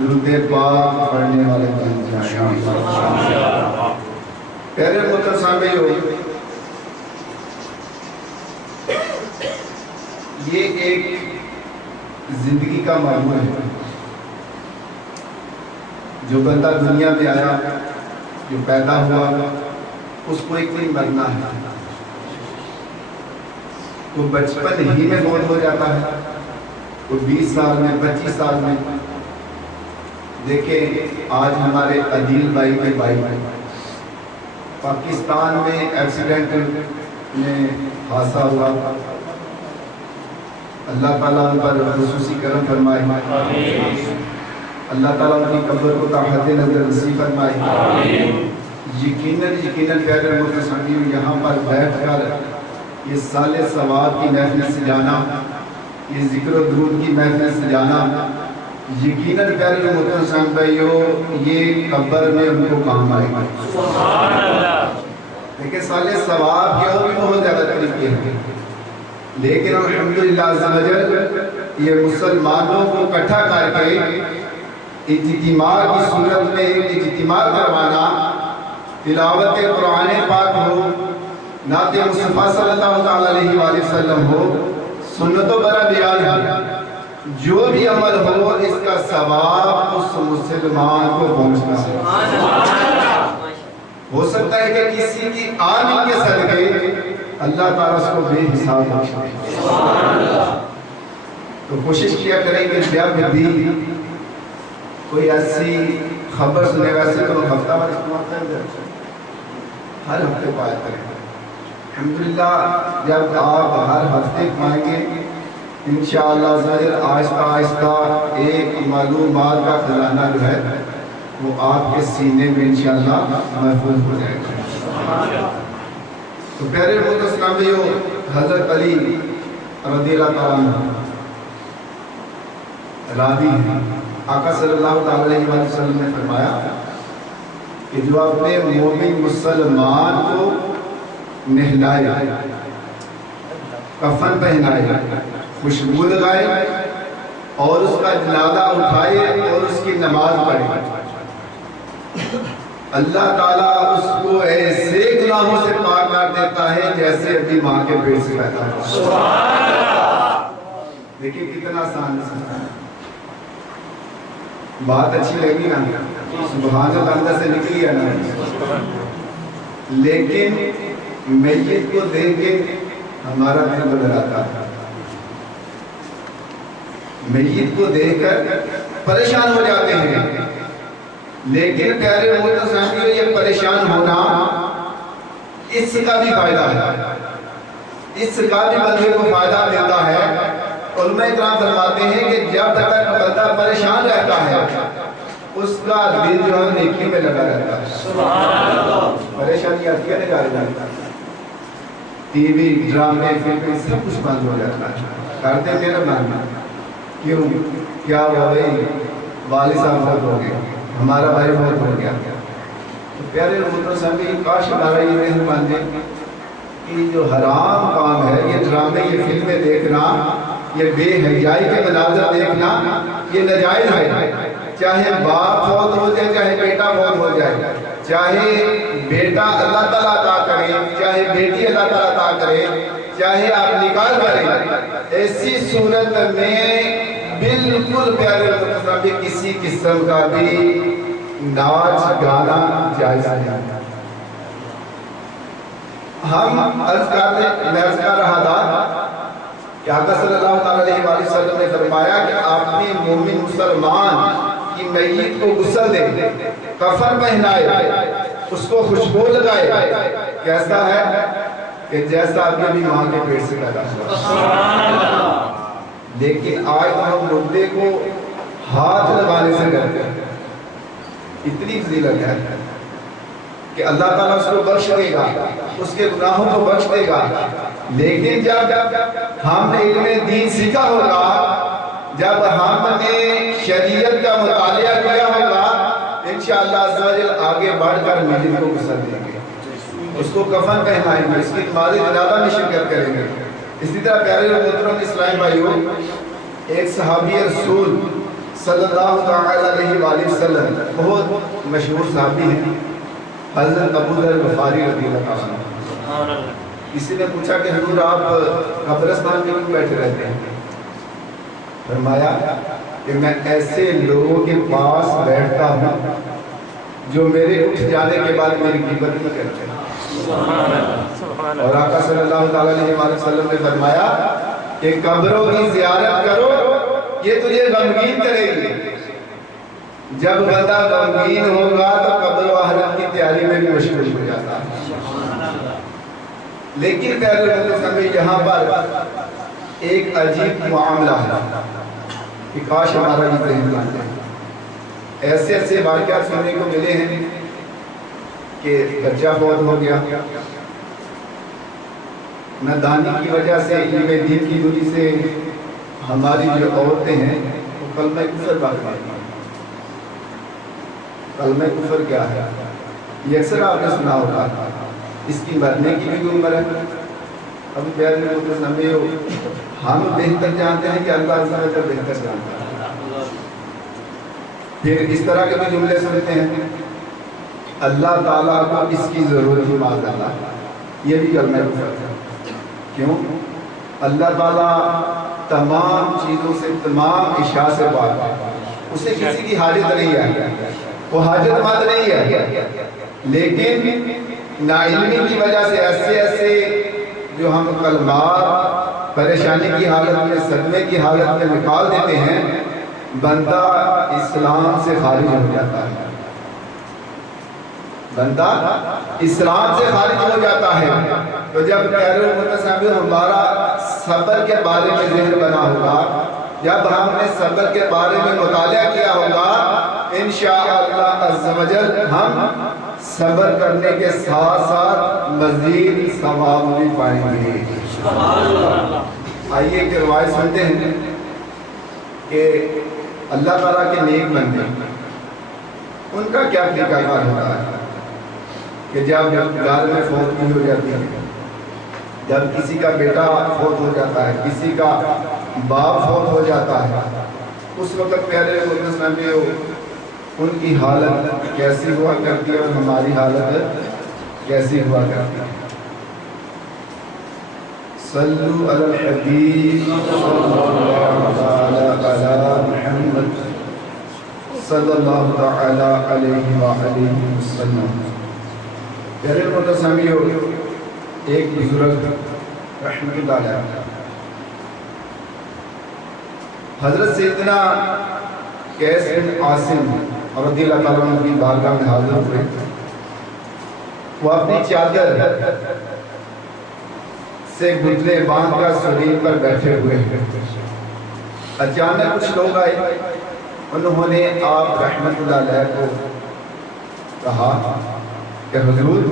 درود پاک پڑھنے والے بن جائیں۔ پیارے متصلیو، یہ ایک زندگی کا معمول ہے۔ جو بندہ دنیا میں آیا، جو پیدا ہوا، اس کو ایک دن مرنا ہے۔ وہ بچپن ہی میں موت ہو جاتا ہے، وہ 20 سال میں 25 سال میں۔ دیکھیں آج ہمارے عدیل بھائی کے بھائی پاکستان میں ایکسیڈنٹ میں حادثہ ہوا، اللہ تعالیٰ ان پر خصوصی کرم فرمائے، اللہ تعالیٰ ان کی قبر کو تحت نظر نصیب فرمائے۔ یقیناً پیارے متصلیو، یہاں پر بیٹھ کر یہ سال ثواب کی محفل سجانا، یہ ذکر و درود کی محفل سجانا، یقیناً پیارے متصلیو یہ قبر میں ان کو کام آئے گا۔ سبحان اللہ۔ لیکن سال ثواب کے اور بھی بہت زیادہ طریقے ہیں، لیکن الحمدللہ عز و جل یہ مسلمانوں کو اکٹھا کر کے اجتماع کی صورت میں اجتماع کروانا، تلاوت قرآن پاک ہو، نعت مصطفیٰ صلی اللہ علیہ وآلہ وسلم ہو، سنت و برا بیان ہو، جو بھی عمل ہو اس کا ثواب اس مسلمان کو پہنچنا ہے۔ ہو سکتا ہے کہ کسی کی آمین کے صدقے اللہ تعالیٰ اس کو بے حساب بخشے۔ تو کوشش کیا کریں کہ جب بھی کوئی ایسی خبر سنے، ویسے تو ہفتہ وار استعمال کریں، ہر ہفتے پایا کریں۔ الحمدللہ جب آپ ہر ہفتے پائیں گے، انشاءاللہ آہستہ آہستہ ایک معلومات کا خزانہ جو ہے وہ آپ کے سینے میں انشاءاللہ محفوظ ہو جائے گا۔ تو پیارے متصلیو، حضرت علی رضی اللہ تعالیٰ عنہ راضی ہیں، آقا صلی اللہ علیہ وسلم نے فرمایا کہ جو اپنے مومن مسلمان کو نہلائے، کفن پہنائے، خوشبو لگائے اور اس کا جنازہ اٹھائے اور اس کی نماز پڑھے، اللہ تعالیٰ اس کو ایسے گناہوں سے پاک کر دیتا ہے جیسے ابھی ماں کے پیٹ سے پیدا ہوا۔ دیکھیں کتنا آسان ہے۔ بات اچھی لگی نا، سبحان اللہ اندر سے نکلی ہے نا، لیکن میت کو دیکھ کے ہمارا دل بدلاتا ہے، میت کو دیکھ کر پریشان ہو جاتے ہیں، لیکن پیارے محترم سامعین یہ پریشان ہونا اس کا بھی فائدہ ہے، اس کا بھی بندے کو فائدہ ملتا ہے۔ علماء کرام فرماتے ہیں کہ جب تک بندہ پریشان رہتا ہے اس کا دل جو ہے نیکی میں لگا رہتا ہے۔ سبحان اللہ۔ پریشانی آتی ہے نا، ٹی وی ڈرامے فلمیں سب کچھ بند ہو جاتا ہے، کرتے میرا بند کیوں؟ کیا ہوا بھائی؟ والد صاحب بہت ہو گئے، ہمارا بھائی بہت ہو گیا۔ تو پیارے محترم سامعین کاش ہمارا یہ ذہن بن جائے کہ جو حرام کام ہے، یہ ڈرامے یہ فلمیں دیکھنا، یہ بے حیائی کے مناظر دیکھنا، یہ ناجائز ہے۔ چاہے باپ فوت ہو جائے، چاہے بیٹا فوت ہو جائے، چاہے بیٹا اللہ تعالیٰ عطا کرے، چاہے بیٹی اللہ تعالیٰ عطا کرے، چاہے آپ نکاح کریں، ایسی صورت میں بالکل پیارے مطلب کسی قسم کا بھی ناچ گانا جائز نہیں۔ ہم عرض کر رہا تھا کہ آقا صلی اللہ علیہ وآلہ وسلم نے فرمایا کہ آپ نے مومن مسلمان کی میت کو غسل دے، کفن پہنائے، اس کو خوشبو لگائے، کیسا ہے کہ جیسا ابھی ماں کے پیٹ سے پیدا ہوا۔ لیکن آج ہم مردے کو ہاتھ لگانے سے ڈرتے ہیں، اتنی فضیلت ہے کہ اللہ تعالیٰ اس کو بخش دے گا، اس کے گناہوں کو بخش دے گا، لیکن جب ہم نے علم دین سیکھا ہوگا، جب ہم نے شریعت کا مطالعہ کیا ہوگا، انشاءاللہ عز و جل آگے بڑھ کر میت کو غسل دیں گے، اس کو کفن پہنائیں گے، اس کی نماز جنازہ میں شرکت کریں گے۔ اسی طرح پیارے محترم اسلام بھائیوں، ایک صحابی رسول صلی اللہ علیہ وآلہ وسلم بہت مشہور صحابی ہیں، حضرت ابو ذر غفاری رضی اللہ عنہ۔ کسی نے پوچھا کہ حضور آپ قبرستان میں کیوں بیٹھے رہتے ہیں؟ فرمایا کہ میں ایسے لوگوں کے پاس بیٹھتا ہوں جو میرے اٹھ جانے کے بعد میری غیبت نہیں کرتے۔ اور آقا صلی اللہ علیہ وسلم نے فرمایا کہ قبروں کی زیارت کرو، یہ تجھے غمگین کرے گی۔ جب بندہ غمگین ہوگا تو قبر و آخرت کی تیاری میں بھی مشغول ہو جاتا ہے۔ لیکن پیارے محترم یہاں پر ایک عجیب معاملہ ہے کہ کاش ہمارا یہ ذہن بن جائے۔ ایسے ایسے واقعات سننے کو ملے ہیں کہ بچہ فوت ہو گیا، نادانی کی وجہ سے، علم دین کی وجہ سے ہماری جو عورتیں ہیں وہ کلمہ کفر پڑھتی ہیں۔ کلمہ کفر کیا ہے؟ یہ اکثر آپ نے سنا ہوگا، اس کی مرنے کی بھی عمر ہے۔ اب پیارے محترم ہم بہتر جانتے ہیں کہ اللہ عز و جل بہتر جانتا ہے۔ پھر اس طرح کے بھی جملے سنتے ہیں، اللہ تعالیٰ کو اس کی ضرورت ہی معاذ اللہ، یہ بھی کلمہ کفر ہے۔ کیوں؟ اللہ تعالیٰ تمام چیزوں سے، تمام اشیاء سے پاک ہے، اسے کسی کی حاجت نہیں ہے، وہ حاجت مند نہیں ہے، لیکن ناعلمی کی وجہ سے ایسے جو ہم کلمات پریشانی کی حالت میں، صدمے کی حالت میں نکال دیتے ہیں، بندہ اسلام سے خارج ہو جاتا ہے، بندہ اسلام سے خارج ہو جاتا ہے۔ تو جب پیارے محترم ہمارا صبر کے بارے میں ذہن بنا ہوگا، جب ہم نے صبر کے بارے میں مطالعہ کیا ہوگا، انشاءاللہ عز و جل ہم صبر کرنے کے ساتھ ساتھ مزید ثواب بھی پائیں گے۔ آئیے ایک روایت سنتے ہیں کہ اللہ تعالیٰ کے نیک بندے، ان کا کیا طریقہ کار ہوتا ہے کہ جب گھر میں فوت ہو جاتی ہے، جب کسی کا بیٹا فوت ہو جاتا ہے، کسی کا باپ فوت ہو جاتا ہے، اس وقت پیارے محترم میں ان کی حالت کیسی ہوا کرتی ہے اور ہماری حالت کیسی ہوا کرتی ہے۔ صلو علی الحبیب صلی اللہ علی محمد صلی اللہ تعالی علیہ وآلہ وسلم۔ پیارے محترمین، ایک بزرگ رحمۃ اللہ علیہ حضرت سیدنا قیس بن عاصم رضی اللہ تعالیٰ عنہ کی بارگاہ میں حاضر ہوئے۔ وہ اپنی چادر سے گھٹنے باندھ کر سریر پر بیٹھے ہوئے ہیں۔ اچانک کچھ لوگ آئے، انہوں نے آپ رحمت اللہ علیہ کو کہا کہ حضور،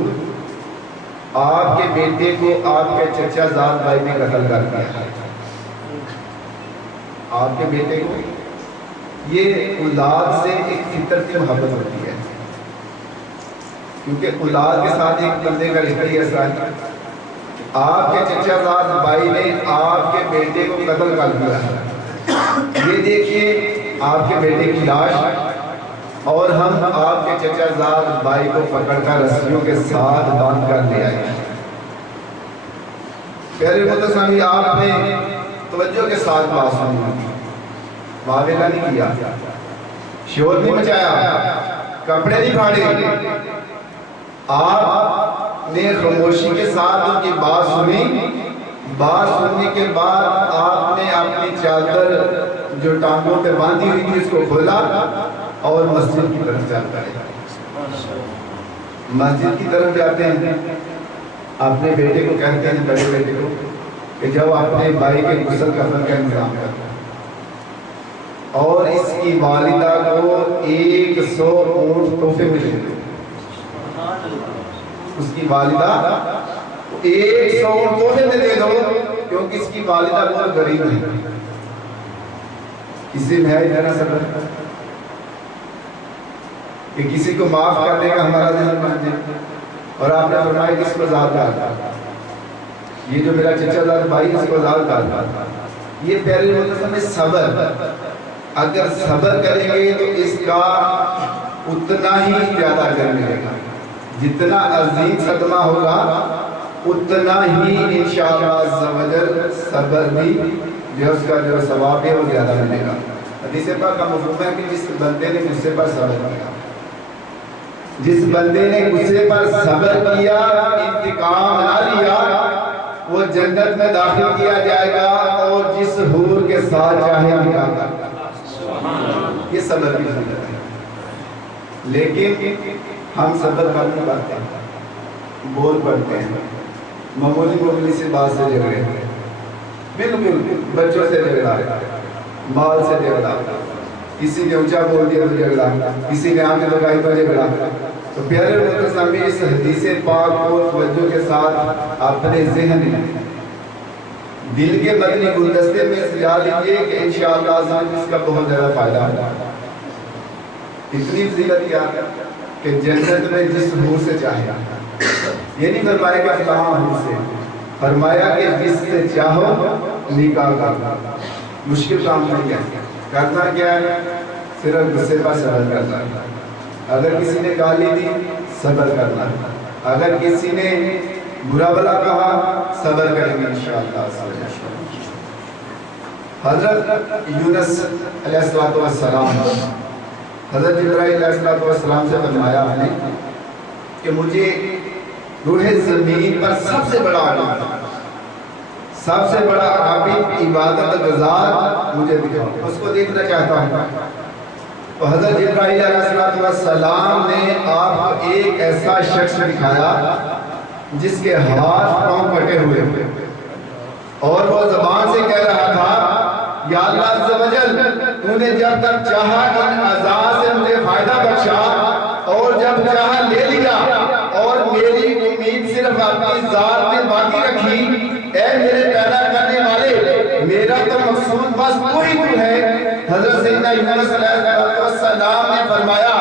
آپ کے بیٹے کو آپ کے چچا زاد بھائی نے قتل کر دیا ہے۔ آپ کے بیٹے کو، یہ اولاد سے ایک فطرتی محبت ہوتی ہے، کیونکہ اولاد کے ساتھ ایک بندے کا رشتہ ہی ایسا ہے۔ آپ کے چچا زاد بھائی نے آپ کے بیٹے کو قتل کر دیا ہے، یہ دیکھیے آپ کے بیٹے کی لاش، اور ہم آپ کے چچا زاد بھائی کو پکڑ کر رسیوں کے ساتھ باندھ کر لے آئے۔ پیارے محترمین، آپ نے توجہ کے ساتھ بات سنی، واویلا نہیں کیا، شور نہیں مچایا، کپڑے نہیں پھاڑے، آپ نے خاموشی کے ساتھ ان کی بات سنی۔ بات سننے کے بعد آپ نے اپنی چادر جو ٹانگوں پہ باندھی ہوئی تھی اس کو کھولا اور مسجد کی طرف چل پڑے۔ مسجد کی طرف جاتے ہیں، اپنے بیٹے کو کہتے ہیں، بڑے بیٹے کو، کہ جب اپنے بھائی کے غسل کفن کا انتظام کرتا اور اس کی والدہ کو 100 اونٹ تحفے میں دے دو۔ اس کی والدہ 100 اونٹ تحفے میں دے دو، کیونکہ اس کی والدہ بہت غریب ہے۔ کسی میں ہے اتنا صبر کہ کسی کو معاف کرنے کا ہمارا ذہن بن جائے، اور آپ نے فرمایا کہ اس کو آزاد کر دو، یہ جو میرا چچا زاد بھائی اس کو آزاد کر دو۔ یہ پہلے مطلب میں صبر، اگر صبر کریں گے تو اس کا اتنا ہی زیادہ اجر ملے گا، جتنا عظیم صدمہ ہوگا اتنا ہی انشاءاللہ عز و جل صبر بھی جو اس کا جو ثواب ہے وہ زیادہ ملے گا۔ حدیث پاک کا مفہوم ہے کہ جس بندے نے غصے پر صبر کیا، جس بندے نے غصے پر صبر کیا، انتقام نہ لیا، وہ جنت میں داخل کیا جائے گا اور جس حور کے ساتھ چاہے نکاح کرے گا۔ یہ صبر کی فضیلت ہے، لیکن ہم صبر کر نہیں پاتے، بول پڑتے ہیں، معمولی سی بات سے جھگڑے، بالکل بچوں سے جھگڑا، مال سے جھگڑا، کسی نے اونچا بول دیا تو جھگڑا، کسی نے آنکھ لگائی تو جھگڑا۔ تو پیارے محترمین، اس حدیث پاک کو توجہ کے ساتھ اپنے ذہن میں، دل کے مدنی گلدستے میں سجا لیجیے کہ انشاءاللہ اس کا بہت زیادہ فائدہ ہوگا۔ اتنی فضیلت کیا کہ جنت میں جس حور سے چاہے، یہ نہیں فرمایا کہ فلاں حور سے، فرمایا کہ جس سے چاہو نکاح کرنا۔ مشکل کام نہیں ہے، کرنا کیا ہے؟ صرف غصے پر صبر کرنا، اگر کسی نے گالی دی صبر کرنا، اگر کسی نے برا بلا کہا صبر کریں گے انشاءاللہ۔ حضرت یونس علیہ السلام، حضرت ابراہیم علیہ السلام سے فرمایا نے کہ مجھے روح زمین پر سب سے بڑا عابد، سب سے بڑا عابد، عبادت گزار مجھے دکھاؤ، اس کو دیکھنا چاہتا ہوں۔ تو حضرت ابراہیم علیہ السلام نے آپ کو ایک ایسا شخص دکھایا جس کے ہاتھ پاؤں کٹے ہوئے اور وہ زبان سے کہہ رہا تھا، یا اللہ عز و جل، تو نے جب تک چاہا ان اعضاء سے مجھے فائدہ بخشا، اور جب چاہا لے لیا، اور میری امید صرف اپنی ذات میں باقی رکھی۔ اے میرے پیدا کرنے والے، میرا تو مقصود بس تو ہی تو ہے۔ حضرت سیدنا یونس علیہ السلام نے فرمایا،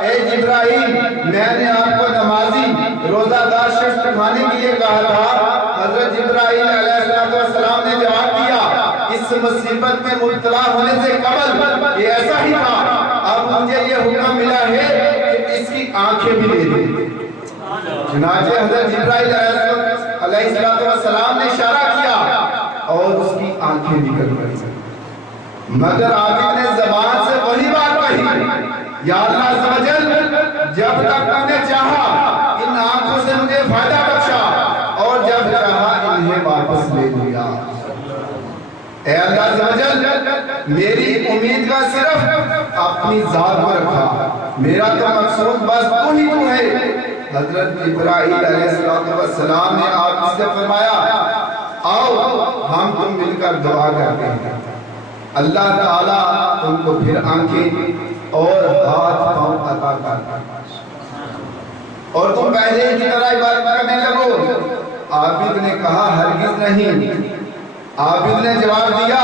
اے جبرائیل، میں نے آپ کو نمازی روزہ دار شخص دکھانے کے لیے کہا تھا۔ حضرت جبرائیل علیہ السلام نے جواب دیا، اس مصیبت میں مبتلا ہونے سے قبل یہ ایسا ہی تھا، اب مجھے یہ حکم ملا ہے کہ اس کی آنکھیں بھی دے دیں۔ چنانچہ حضرت جبرائیل علیہ السلام نے اشارہ کیا اور اس کی آنکھیں نکل گئی، مگر عابد نے زبان سے وہی بات کہی جب تک تو نے چاہا ان آنکھوں سے مجھے فائدہ بخشا اور جب چاہا انہیں واپس لے لیا۔ اے اللہ عز و جل میری امید کا صرف اپنی ذات پر رکھا، میرا تو مقصود بس تو ہی تو ہے۔ حضرت ابراہیم علیہ السلام نے آپ سے فرمایا آؤ ہم تم مل کر دعا کرتے ہیں۔ اللہ تعالیٰ تم کو پھر آنکھیں اور ہاتھ پاؤں عطا کرتا اور تم پہلے کی طرح عبادت کرنے لگو۔ عابد نے کہا ہرگز نہیں۔ عابد نے جواب دیا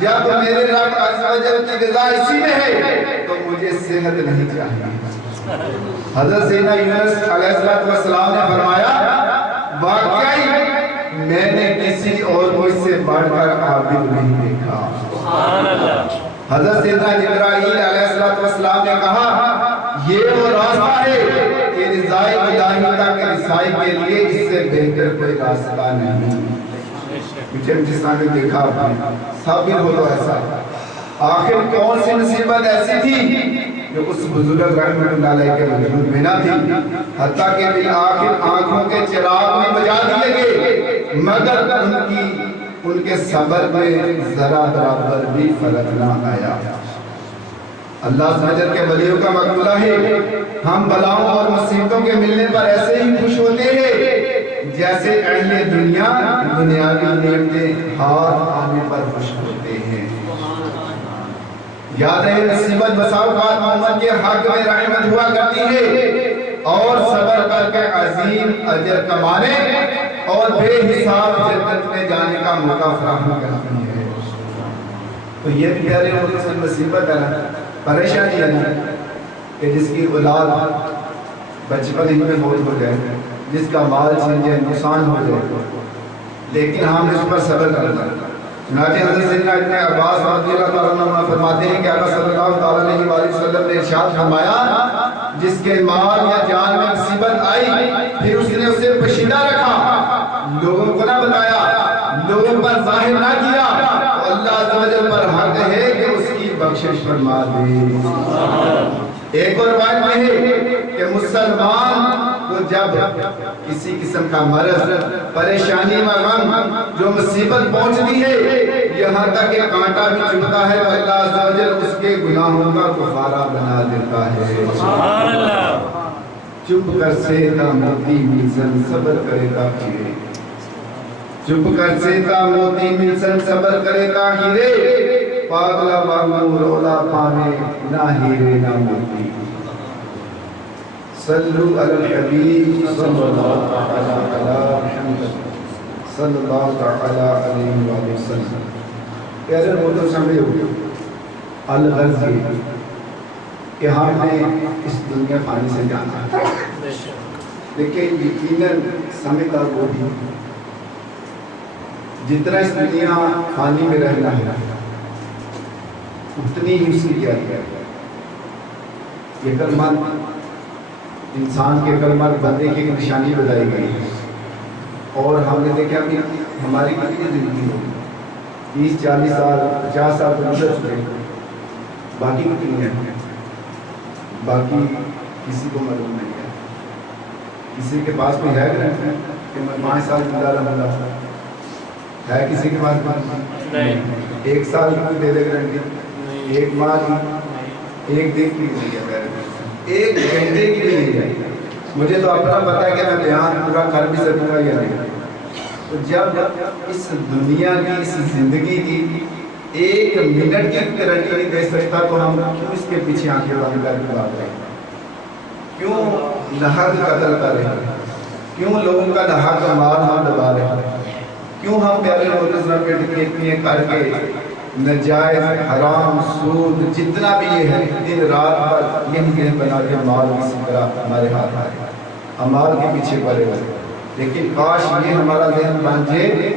جب میرے رب عز و جل کی رضا اسی میں ہے تو مجھے صحت نہیں چاہیے۔ حضرت سیدنا یونس علیہ السلام نے فرمایا واقعی میں نے کسی اور مجھ سے بڑھ کر عابد نہیں دیکھا۔ حضرت سیدنا جبرائیل علیہ السلام نے کہا یہ وہ راستہ ہے کہ رضائے الہی تک رسائی کے لیے اس سے بہتر کوئی راستہ نہیں۔ مجھے جس طرح نے دیکھا ثابت ہو تو ایسا آخر کون سی مصیبت ایسی تھی جو اس بزرگ رحمت اللہ علیہ کے وجود میں نہ تھی، حتیٰ کہ بالآخر آنکھوں کے چراغ میں بجا دیے گئے مگر ان کے صبر میں ذرا برابر بھی فرق نہ آیا۔ اللہ سمجھر کے ولیوں کا مقولہ ہے ہم بلاؤں اور مصیبتوں کے ملنے پر ایسے ہی خوش ہوتے ہیں جیسے اہل دنیا دنیاوی نعمتیں ہاتھ آنے پر خوش ہوتے ہیں۔ یاد رہے مصیبت بسا اوقات مومن کے حق میں رحمت ہوا کرتی ہے اور صبر کر کے عظیم اجر کمانے اور بے حساب جنت میں جانے کا موقع فراہم کرتی ہے۔ تو یہ پیارے اور مصیبت ہے نا، پریشانی ہے نا کہ جس کی اولاد بچپن ہی میں موت ہو جائے، جس کا مال چھن جائے، نقصان ہو جائے، لیکن ہم نے اس پر صبر کرنا۔ چنانچہ حضرت سیدنا ابن عباس رضی اللہ تعالیٰ عنہ فرماتے ہیں کہ آقا صلی اللہ علیہ وسلم نے ارشاد فرمایا جس کے مال یا جان میں مصیبت آئی پھر اس نے اسے پوشیدہ رکھا، لوگوں کو نہ بتایا، لوگوں پر ظاہر نہ کیا، تو اللہ عز و جل پر حق ہے کہ اس کی بخشش فرما دے۔ ایک اور روایت میں ہے کہ مسلمان کو جب کسی قسم کا مرض، پریشانی و غم جو مصیبت پہنچتی ہے یہاں تک کہ کانٹا بھی چبھتا ہے تو اللہ عز و جل اس کے گناہوں کا کفارہ بنا دیتا ہے۔ سبحان اللہ۔ چپ کر سیتا موتی ملسن صبر کرے تا ہیرے، چپ کر سیتا موتی ملسن صبر کرے تا ہیرے، پاگلا وانگو رولا پانے نہ ہیرے نہ موتی۔ صلو علی الحبیب صلی اللہ علیہ محمد صلی اللہ علیہ وسلم۔ پیارے موتو سمجھے ہو الغرض یہ کہ ہم نے اس دنیا فانی سے جانا ہے، لیکن یقیناً سمجھتا وہ بھی جتنا اس دنیا فانی میں رہنا ہے اتنی ہی اس کی کیا ہے۔ یہ کلمہ انسان کے کلمہ بندے کی نشانی بتائی گئی ہے اور ہم نے دیکھا کہ ہماری کتنی زندگی ہو 30 40 سال 50 سال گزر چکے، باقی کتنی ہے باقی کسی کو معلوم نہیں ہے۔ کسی کے پاس کوئی ہے کہ میں 5 سال زندہ رہوں گا؟ ہے کسی کے پاس؟ نہیں۔ 1 سال کی دے دے گارنٹی، 1 ماہ کی، 1 دن کی نہیں ہے، 1 گھنٹے کی بھی نہیں ہے۔ مجھے تو اپنا پتا ہے کہ میں بیان پورا کر بھی سکوں گا یا نہیں۔ تو جب اس دنیا کی اس زندگی کی 1 منٹ کی گارنٹی نہیں دے سکتا تو ہم کیوں اس کے پیچھے آنکھیں بند کر کے بات کریں؟ کیوں ناحق قتل کر رہے ہیں؟ کیوں لوگوں کا ناحق مال ہم دبا رہے ہیں؟ کیوں ہم پیارے معتزلہ کے ڈکیتیاں کر کے نجائز حرام سود جتنا بھی یہ ہے دن رات پر یہی ذہن بنا کے مال کسی طرح ہمارے ہاتھ آئے، ہم مال کے پیچھے پڑے ہوئے۔ لیکن کاش یہ ہمارا ذہن بن جائے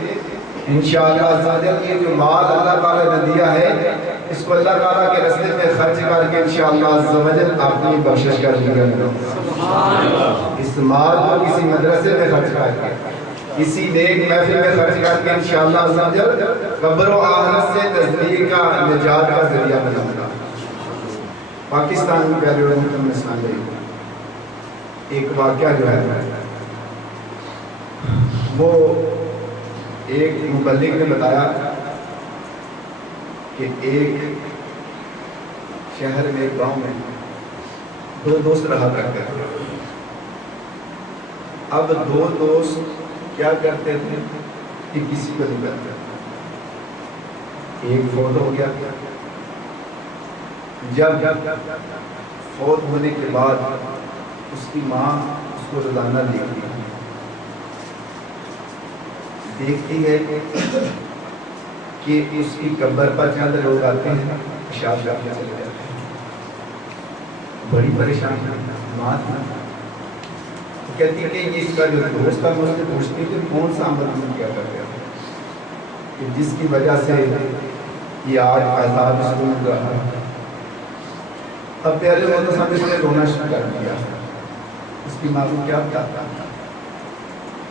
انشاءاللہ عز و جل یہ جو مال اللہ تعالیٰ نے دیا ہے اس کو اللہ تعالیٰ کے راستے میں خرچ کر کے انشاءاللہ عز و جل اپنی بخشش کر دیا گا۔ اس مال کو کسی مدرسے میں خرچ کر کے، کسی نیک محفل میں خرچ کر کے انشاءاللہ عز و جل قبر و آخرت سے تصدیق کا نجات کا ذریعہ بنا گا۔ پاکستان میں پیارے علماء اسلام ایک واقعہ جو ہے وہ ایک مبلغ نے بتایا کہ ایک شہر میں ایک گاؤں میں دو دوست رہا کرتے تھے. اب دو دوست کیا کرتے تھے کہ کسی کو نہیں کرتے. ایک فوت ہو گیا. جب فوت ہونے کے بعد اس کی ماں اس کو روزانہ دیکھتی ہے کہ اس کی قبر پر چند لوگ آتے ہیں پیشاب کر کے چلے جاتے ہیں. بڑی پریشان ماں کہتی ہے کہ اس کا جو دوست تھا مجھ سے پوچھتی کہ کون سا عمل کیا کر گیا کہ جس کی وجہ سے یہ آج عذاب اس کو مل رہا ہے. اب پیارے محترم صاحب اس نے رونا شروع کر دیا. اس کی ماں کو کیا بتاتا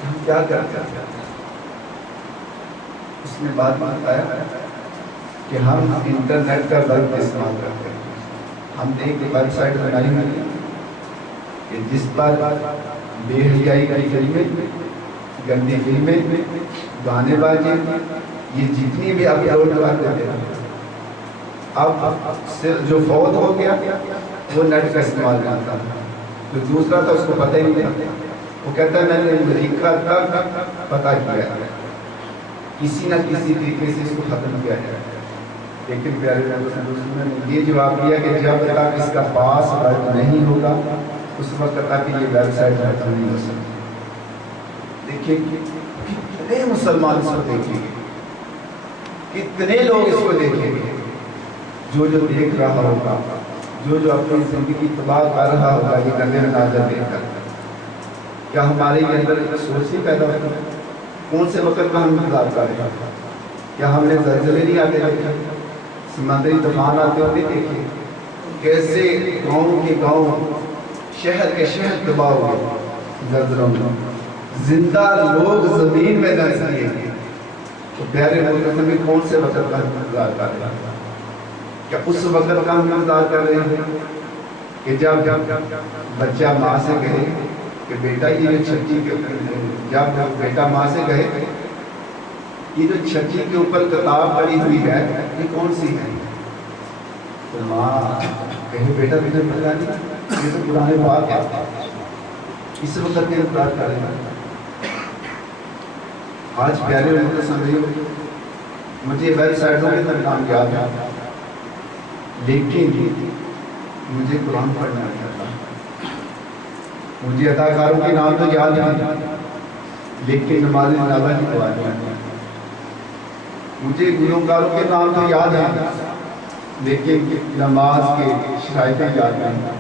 ہم کیا کرتے ہیں. اس نے بات بتایا کہ ہم انٹرنیٹ کا غلط استعمال کرتے ہیں. ہم نے ایک ویب سائٹ بنائی ہوئی کہ جس پر بے حیائی کی فلمیں, گندی فلمیں, گانے بازی, یہ جتنی بھی اپلوڈ کرتے تھے. اب صرف جو فوت ہو گیا وہ نیٹ کا استعمال کرتا تھا, جو دوسرا تھا اس کو پتہ ہی نہیں. وہ کہتا ہے میں نے امریکہ تک پتہ کیا ہے, کسی نہ کسی طریقے سے اس کو ختم کیا جائے. لیکن پیارے نے یہ جواب دیا کہ جب تک اس کا پاس ورڈ نہیں ہوگا اس وقت تک یہ ویب سائٹ ختم نہیں ہو سکتی. دیکھیے کتنے مسلمان اس کو دیکھیں گے, کتنے لوگ اس کو دیکھیں گے. جو دیکھ رہا ہوگا, جو اپنی زندگی تباہ کر رہا ہوگا یہ گندے مناظر دیکھ کر, کیا ہمارے اندر سوچ نہیں پیدا ہوتی کون سے وقت کا ہم انتظار کر رہے ہیں؟ کیا ہم نے زلزلے نہیں آتے دیکھے, سمندری طوفان آتے ہوتے دیکھے, کیسے گاؤں کے گاؤں, شہر کے شہر تباہ ہوئے زلزلوں میں, زندہ لوگ زمین میں دھنس دیے. تو پیارے محترم میں کون سے وقت کا انتظار کر رہے ہیں؟ کیا اس وقت کا ہم انتظار کر رہے ہیں کہ جب بچہ ماں سے کہے کہ بیٹا یہ چھٹی کے اوپر, جب بیٹا ماں سے کہے یہ جو چھٹی کے اوپر کتاب پڑی ہوئی ہے یہ کون سی ہے, تو ماں کہے بیٹا تجھے پتا نہیں یہ تو قرآن پاک ہے. اس وقت کے انتظار کر رہے ہیں. آج پیارے محترم سمجھیے مجھے ویب سائٹوں کے نام یاد ہے لیکن مجھے قرآن پڑھنا نہیں آتا. مجھے اداکاروں کے نام تو یاد ہیں لیکن نماز جنازہ کی دعا نہیں آتی. مجھے گلوکاروں کے نام تو یاد ہیں لیکن نماز کے شرائطیں یاد نہیں.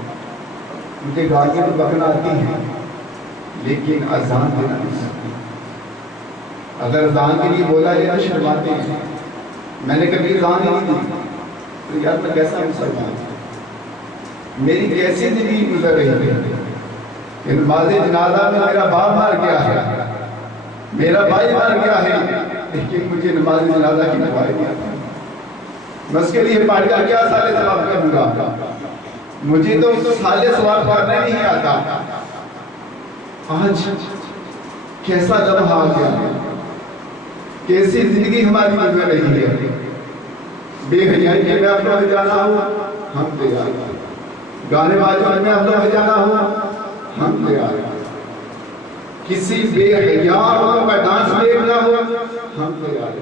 مجھے گاڑیاں تو پکڑنا آتی ہیں لیکن اذان دینا نہیں سکتی. اگر اذان کے لیے بولا جائے تو شرماتے ہیں. میں نے کبھی اذان نہیں دی تو یار میں کیسا مسلمان, میری کیسی زندگی گزر رہی ہے کہ نماز جنازہ میں میرا باپ مر گیا ہے, میرا بھائی مر گیا ہے, لیکن مجھے نماز جنازہ کی دعائیں نہیں آتی. میں اس کے لیے پڑھ کر کیا سالے ثواب کروں گا, مجھے تو سالے ثواب کرنا نہیں آتا. آج کیسا لمحہ آ گیا, کیسی زندگی ہماری گزر رہی ہے. بے حیائی میں آپ لوگ جانا ہو ہم تیار, گانے بازوں میں آپ لوگ جانا ہو ہم تیار, کسی بے حیا کا ڈانس دیکھنا ہو ہم تیار,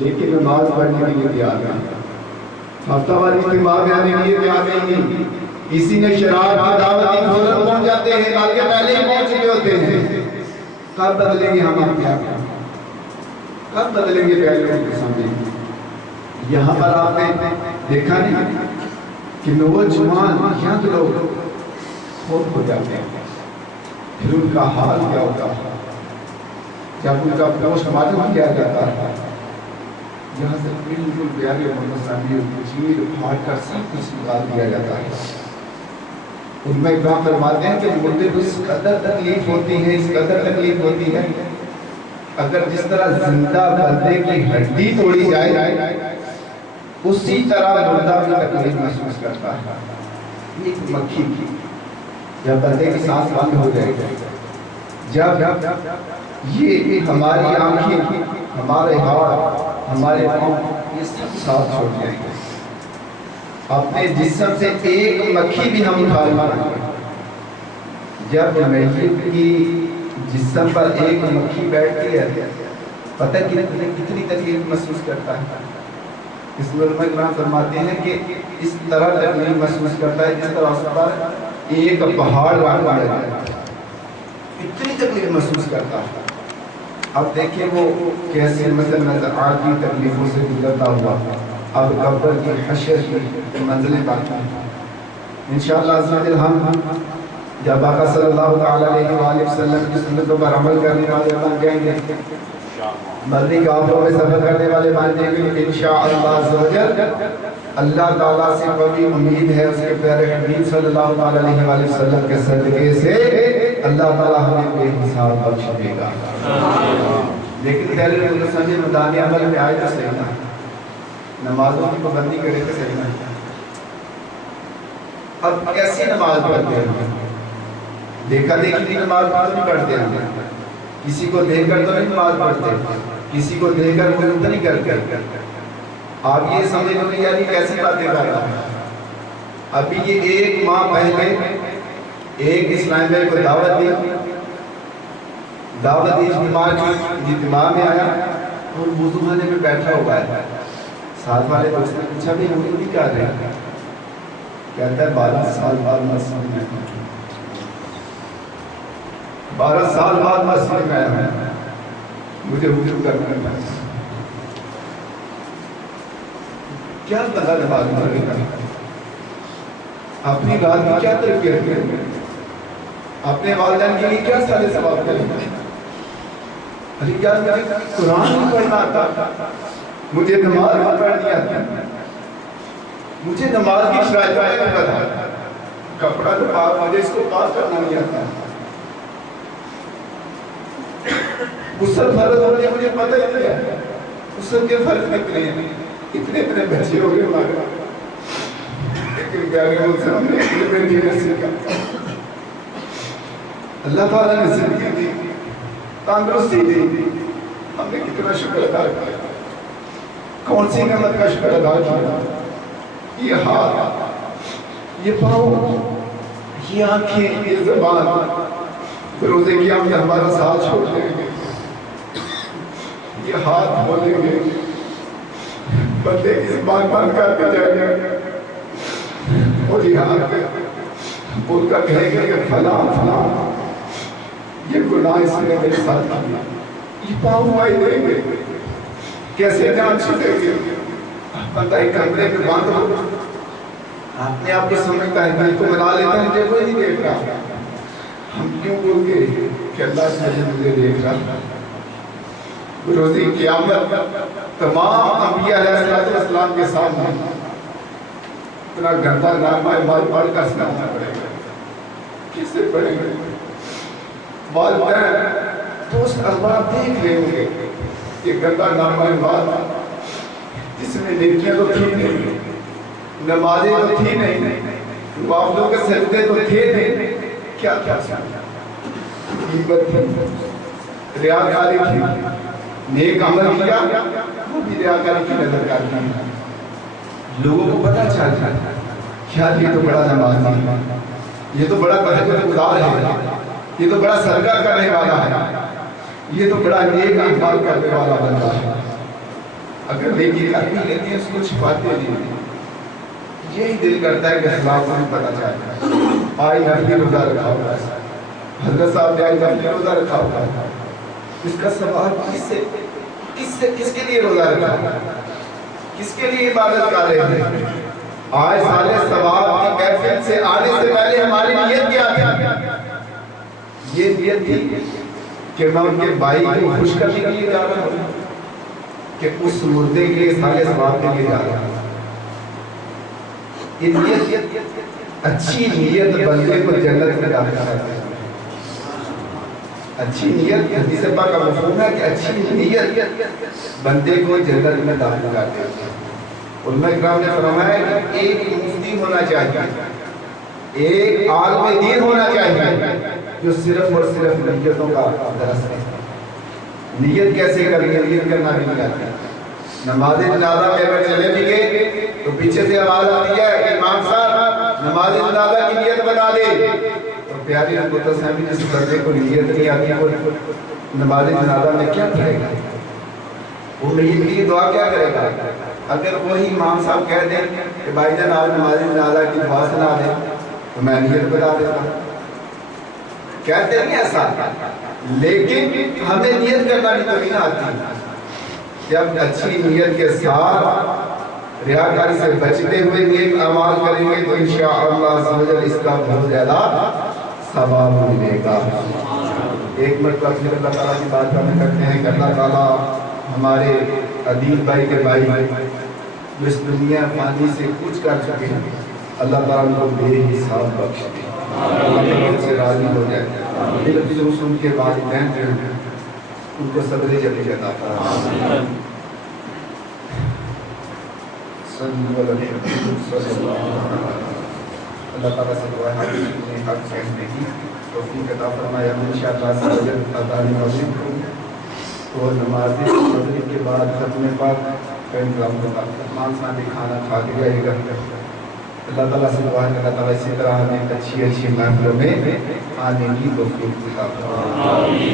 لیکن نماز پڑھنے کے لیے تیار نہیں. ہفتہ واری اجتماع میں آنے کے لیے تیار نہیں. کسی نے شراب کی دعوت دی فوراً پہنچ جاتے ہیں, بلکہ پہلے ہی پہنچ چکے ہوتے ہیں. کب بدلیں گے ہم آپ کیا, کب بدلیں گے پیارے کے سامنے. یہاں پر آپ نے دیکھا نہیں کہ نوجوان ینگ لوگ فوت ہو جاتے ہیں, پھر ان کا حال کیا ہوتا ہے جب ان کا پوسٹ مارٹم کیا جاتا ہے. یہاں سے بالکل پیارے محترم چیر پھاڑ کر سب کچھ نکال دیا جاتا ہے. ان میں اقرام فرماتے ہیں کہ مردے کو اس قدر تکلیف ہوتی ہے, اس قدر تکلیف ہوتی ہے, اگر جس طرح زندہ بندے کی ہڈی توڑی جائے اسی طرح مردہ بھی تکلیف محسوس کرتا ہے. ایک مکھی کی جب بندے کی سانس بند ہو جائے گی، جب یہ ہماری آنکھیں، ہمارے ہاتھ، ہمارے پاؤں یہ سب ساتھ چھوڑ جائیں گے، اپنے جسم سے ایک مکھی بھی ہم اٹھا نہیں پائیں گے۔ جب میت کی جسم پر ایک مکھی بیٹھتی ہے، پتہ کتنی تکلیف محسوس کرتا ہے۔ اس میں علماء کرام فرماتے ہیں کہ اس طرح تکلیف محسوس کرتا ہے جس طرح اس پر ایک پہاڑ رکھ دیا جائے، اتنی تکلیف محسوس کرتا ہے۔ اب دیکھیں وہ کیسے مثلا عادی تکلیفوں سے گزرتا ہوا، اب قبر کی حشر کی منزلیں باقی ہیں۔ انشاءاللہ عز و جل ہم جب آقا صلی اللہ علیہ وآلہ وسلم کی سنتوں پر عمل کرنے والے بن جائیں گے، مدنی قافلوں میں سفر کرنے والے بن جائیں گے، انشاءاللہ عز و جل اللہ تعالیٰ سے بڑی امید ہے، اس کے پیارے حبیب صلی اللہ علیہ وآلہ وسلم کے صدقے سے اللہ تعالیٰ ہمیں بے حساب بخش دے گا۔ لیکن خیر سمجھے مدانی عمل میں آئے تو صحیح نہ، نمازوں کی پابندی کرے تو صحیح نہ۔ اب کیسی نماز پڑھتے ہیں؟ دیکھا دیکھی کی نماز نہیں پڑھتے ہیں، کسی کو دیکھ کر تو نہیں نماز پڑھتے، کسی کو دیکھ کر وہ نہیں کرتے۔ آپ یہ سمجھ لو کہ یعنی کیسی باتیں کر رہا ہے۔ ابھی یہ ایک ماہ پہلے ایک اسلام بھائی کو دعوت دی اجتماع میں آیا اور وضو خانے میں بیٹھا ہوا ہے، ساتھ والے دوست نے پوچھا بھی ہم بھی کیا رہے ہیں؟ کہتا ہے 12 سال بعد مسجد میں 12 سال بعد مسجد میں آیا، مجھے وضو کرنا ہے۔ کیا بندہ نماز پڑھے گا؟ اپنی رات میں کیا تربیت کریں گے؟ اپنے والدین کے لیے کیا سارے ثواب کریں گے؟ ارے کیا قرآن نہیں پڑھنا آتا، مجھے نماز نہیں پڑھنی آتی، مجھے نماز کی شرائط نہیں پتہ، کپڑا تو پاک مجھے اس کو پاک کرنا نہیں آتا، غسل فرض ہونے مجھے پتہ ہی نہیں ہے، غسل کے فرض کتنے ہیں، اتنے بچے ہو گئے ہمارے، لیکن پیارے مجھ سے ہم نے اتنے نہیں نصیب کا۔ اللہ تعالیٰ نے زندگی دی، تندرستی دی، ہم نے کتنا شکر ادا کیا، کون سی نعمت کا شکر ادا کیا؟ یہ ہاتھ، یہ پاؤں، یہ آنکھیں، یہ زبان، روزے قیامت میں ہمارا ساتھ چھوڑ دیں گے، یہ ہاتھ بولیں گے، بندے کی زبان بند کرتے جائیں گے، اور یہ ہاتھ بول کر کہیں گے کہ فلاں فلاں یہ گناہ اس نے میرے ساتھ کیا، یہ پاؤں آئی دیں گے، کیسے جان چھوٹیں گے؟ بندہ ایک کمرے میں بند ہو، اپنے آپ کو سمجھتا ہے کہ تو بنا لیتا ہے، مجھے کوئی نہیں دیکھ رہا، ہم کیوں بول گے کہ اللہ سے مجھے دیکھ رہا؟ روزی قیامت تمام انبیاء علیہ السلام کے سامنے اتنا گندا نامہ بات پڑھ کر سنانا پڑے گا، کس سے پڑھیں گے؟ والدین دوست احباب دیکھ لیں گے کہ گندا نامہ بات جس میں نیکیاں تو تھی نہیں، نمازیں تو تھی نہیں، معاملوں کے سجدے تو تھے نہیں، کیا کیا غیبت تھی، ریاکاری تھی، نیک عمل کیا وہ بھی ریاکاری کی نظر کرتی ہے۔ لوگوں کو پتہ چل جاتا ہے یار یہ تو بڑا نمازی ہے، یہ تو بڑا تہجد گزار ہے، یہ تو بڑا صدقہ کرنے والا ہے، یہ تو بڑا نیک اعمال کرنے والا بندہ ہے۔ اگر نیکی کر بھی لیتے ہیں اس کو چھپاتے نہیں، یہی دل کرتا ہے کہ اخلاق کو بھی پتہ چل جائے۔ آئی نفلی روزہ رکھا ہوا ہے، حضرت صاحب نے آئی نفلی روزہ رکھا ہوا ہے، اس کا سوال کس کے لیے روزہ رکھا ہے، کس کے لیے عبادت کر رہے ہیں؟ آج سال ثواب کی محفل سے آنے سے پہلے ہماری نیت کیا تھی؟ یہ نیت تھی کہ میں ان کے بھائی کو خوش کرنے کے لیے جا رہا ہوں، کہ اس مردے کے لیے سارے ثواب کے لیے جا رہا ہوں۔ یہ نیت اچھی نیت بندے کو جنت میں داخل کرتی ہے۔ اچھی نیت حدیث پاک کا مفہوم ہے کہ اچھی نیت بندے کو جنت میں داخل کرتی ہے۔ علماء کرام نے فرمایا کہ ایک مفتی ہونا چاہیے، ایک عالم دین ہونا چاہیے جو صرف اور صرف نیتوں کا درس ہے. نیت کیسے کرنی ہے، نیت کرنا بھی نہیں آتا. نماز جنازہ میں اگر چلے بھی گئے تو پیچھے سے آواز آتی ہے امام صاحب نماز جنازہ کی نیت بتا دے. تو پیاری رحمتہ صاحب جس بندے کو نیت نہیں آتی وہ نماز جنازہ میں کیا کرے گا؟ وہ نیت کی دعا کیا کرے گا؟ اگر وہی امام صاحب کہہ دیں کہ بھائی جان آپ نماز جنازہ کی دعا سنا دیں تو میں نیت بتا دیتا. کہتے نہیں ایسا، لیکن ہمیں نیت کرنا بھی کبھی نہ آتی. جب اچھی نیت کے ساتھ ریاکاری سے بچتے ہوئے نیک اعمال کریں گے تو انشاءاللہ عز و جل اس کا بہت زیادہ ثواب ملے گا. ایک مرتبہ پھر اللہ تعالیٰ کی بات کرتے ہیں کہ اللہ تعالیٰ ہمارے عدیل بھائی کے بھائی جو اس دنیا فانی سے کچھ کر چکے ہیں، اللہ تعالیٰ ان کو بے حساب بخش دے، اللہ سے راضی ہو جائے. خصوص ان کے والدین جو ہیں ان کو صبر جمیل عطا فرمائے. اللہ تعالیٰ سے دعا ہے کہ حق کہنے کی توفیق عطا فرمائے. انشاءاللہ تعالیٰ تو نماز مغرب کے بعد ختم پاک کا انتظام ہوگا. مان صاحب بھی کھانا کھا کے جائے گا. اللہ تعالیٰ سے دعا ہے کہ اللہ تعالیٰ اسی طرح ہمیں اچھی اچھی محفلوں میں آنے کی توفیق عطا فرمائے.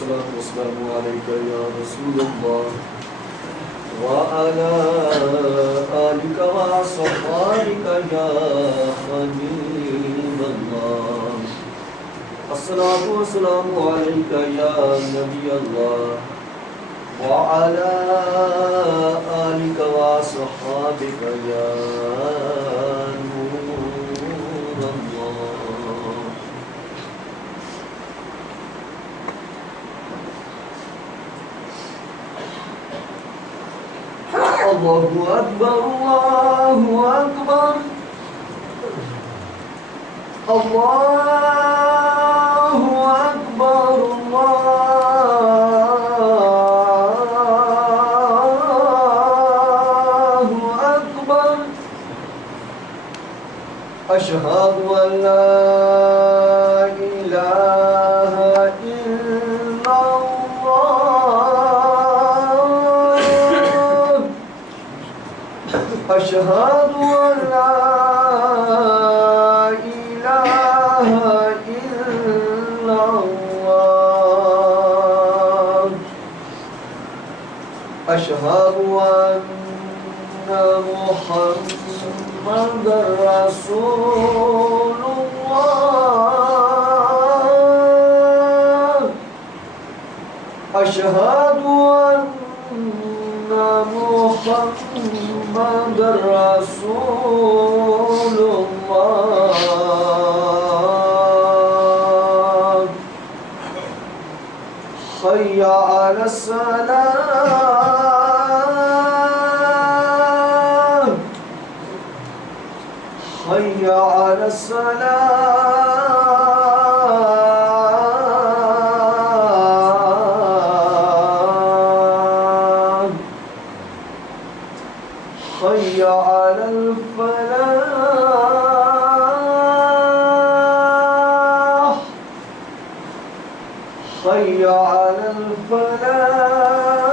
الصلاة والسلام عليك يا رسول الله وعلى آلك وصحبك يا حبيب الله. الصلاة والسلام عليك يا نبي الله وعلى آلك وصحبك يا نور الله. الله أكبر الله أكبر الله أكبر الله أكبر. أشهد أن لا إله إلا الله. أشهد أن لا إله إلا الله. أشهد أن محمدا رسول الله. أشهد أن محمدا رسول الله. حي على الصلاة حي على الصلاة حي على الفلاح حي على الفلاح.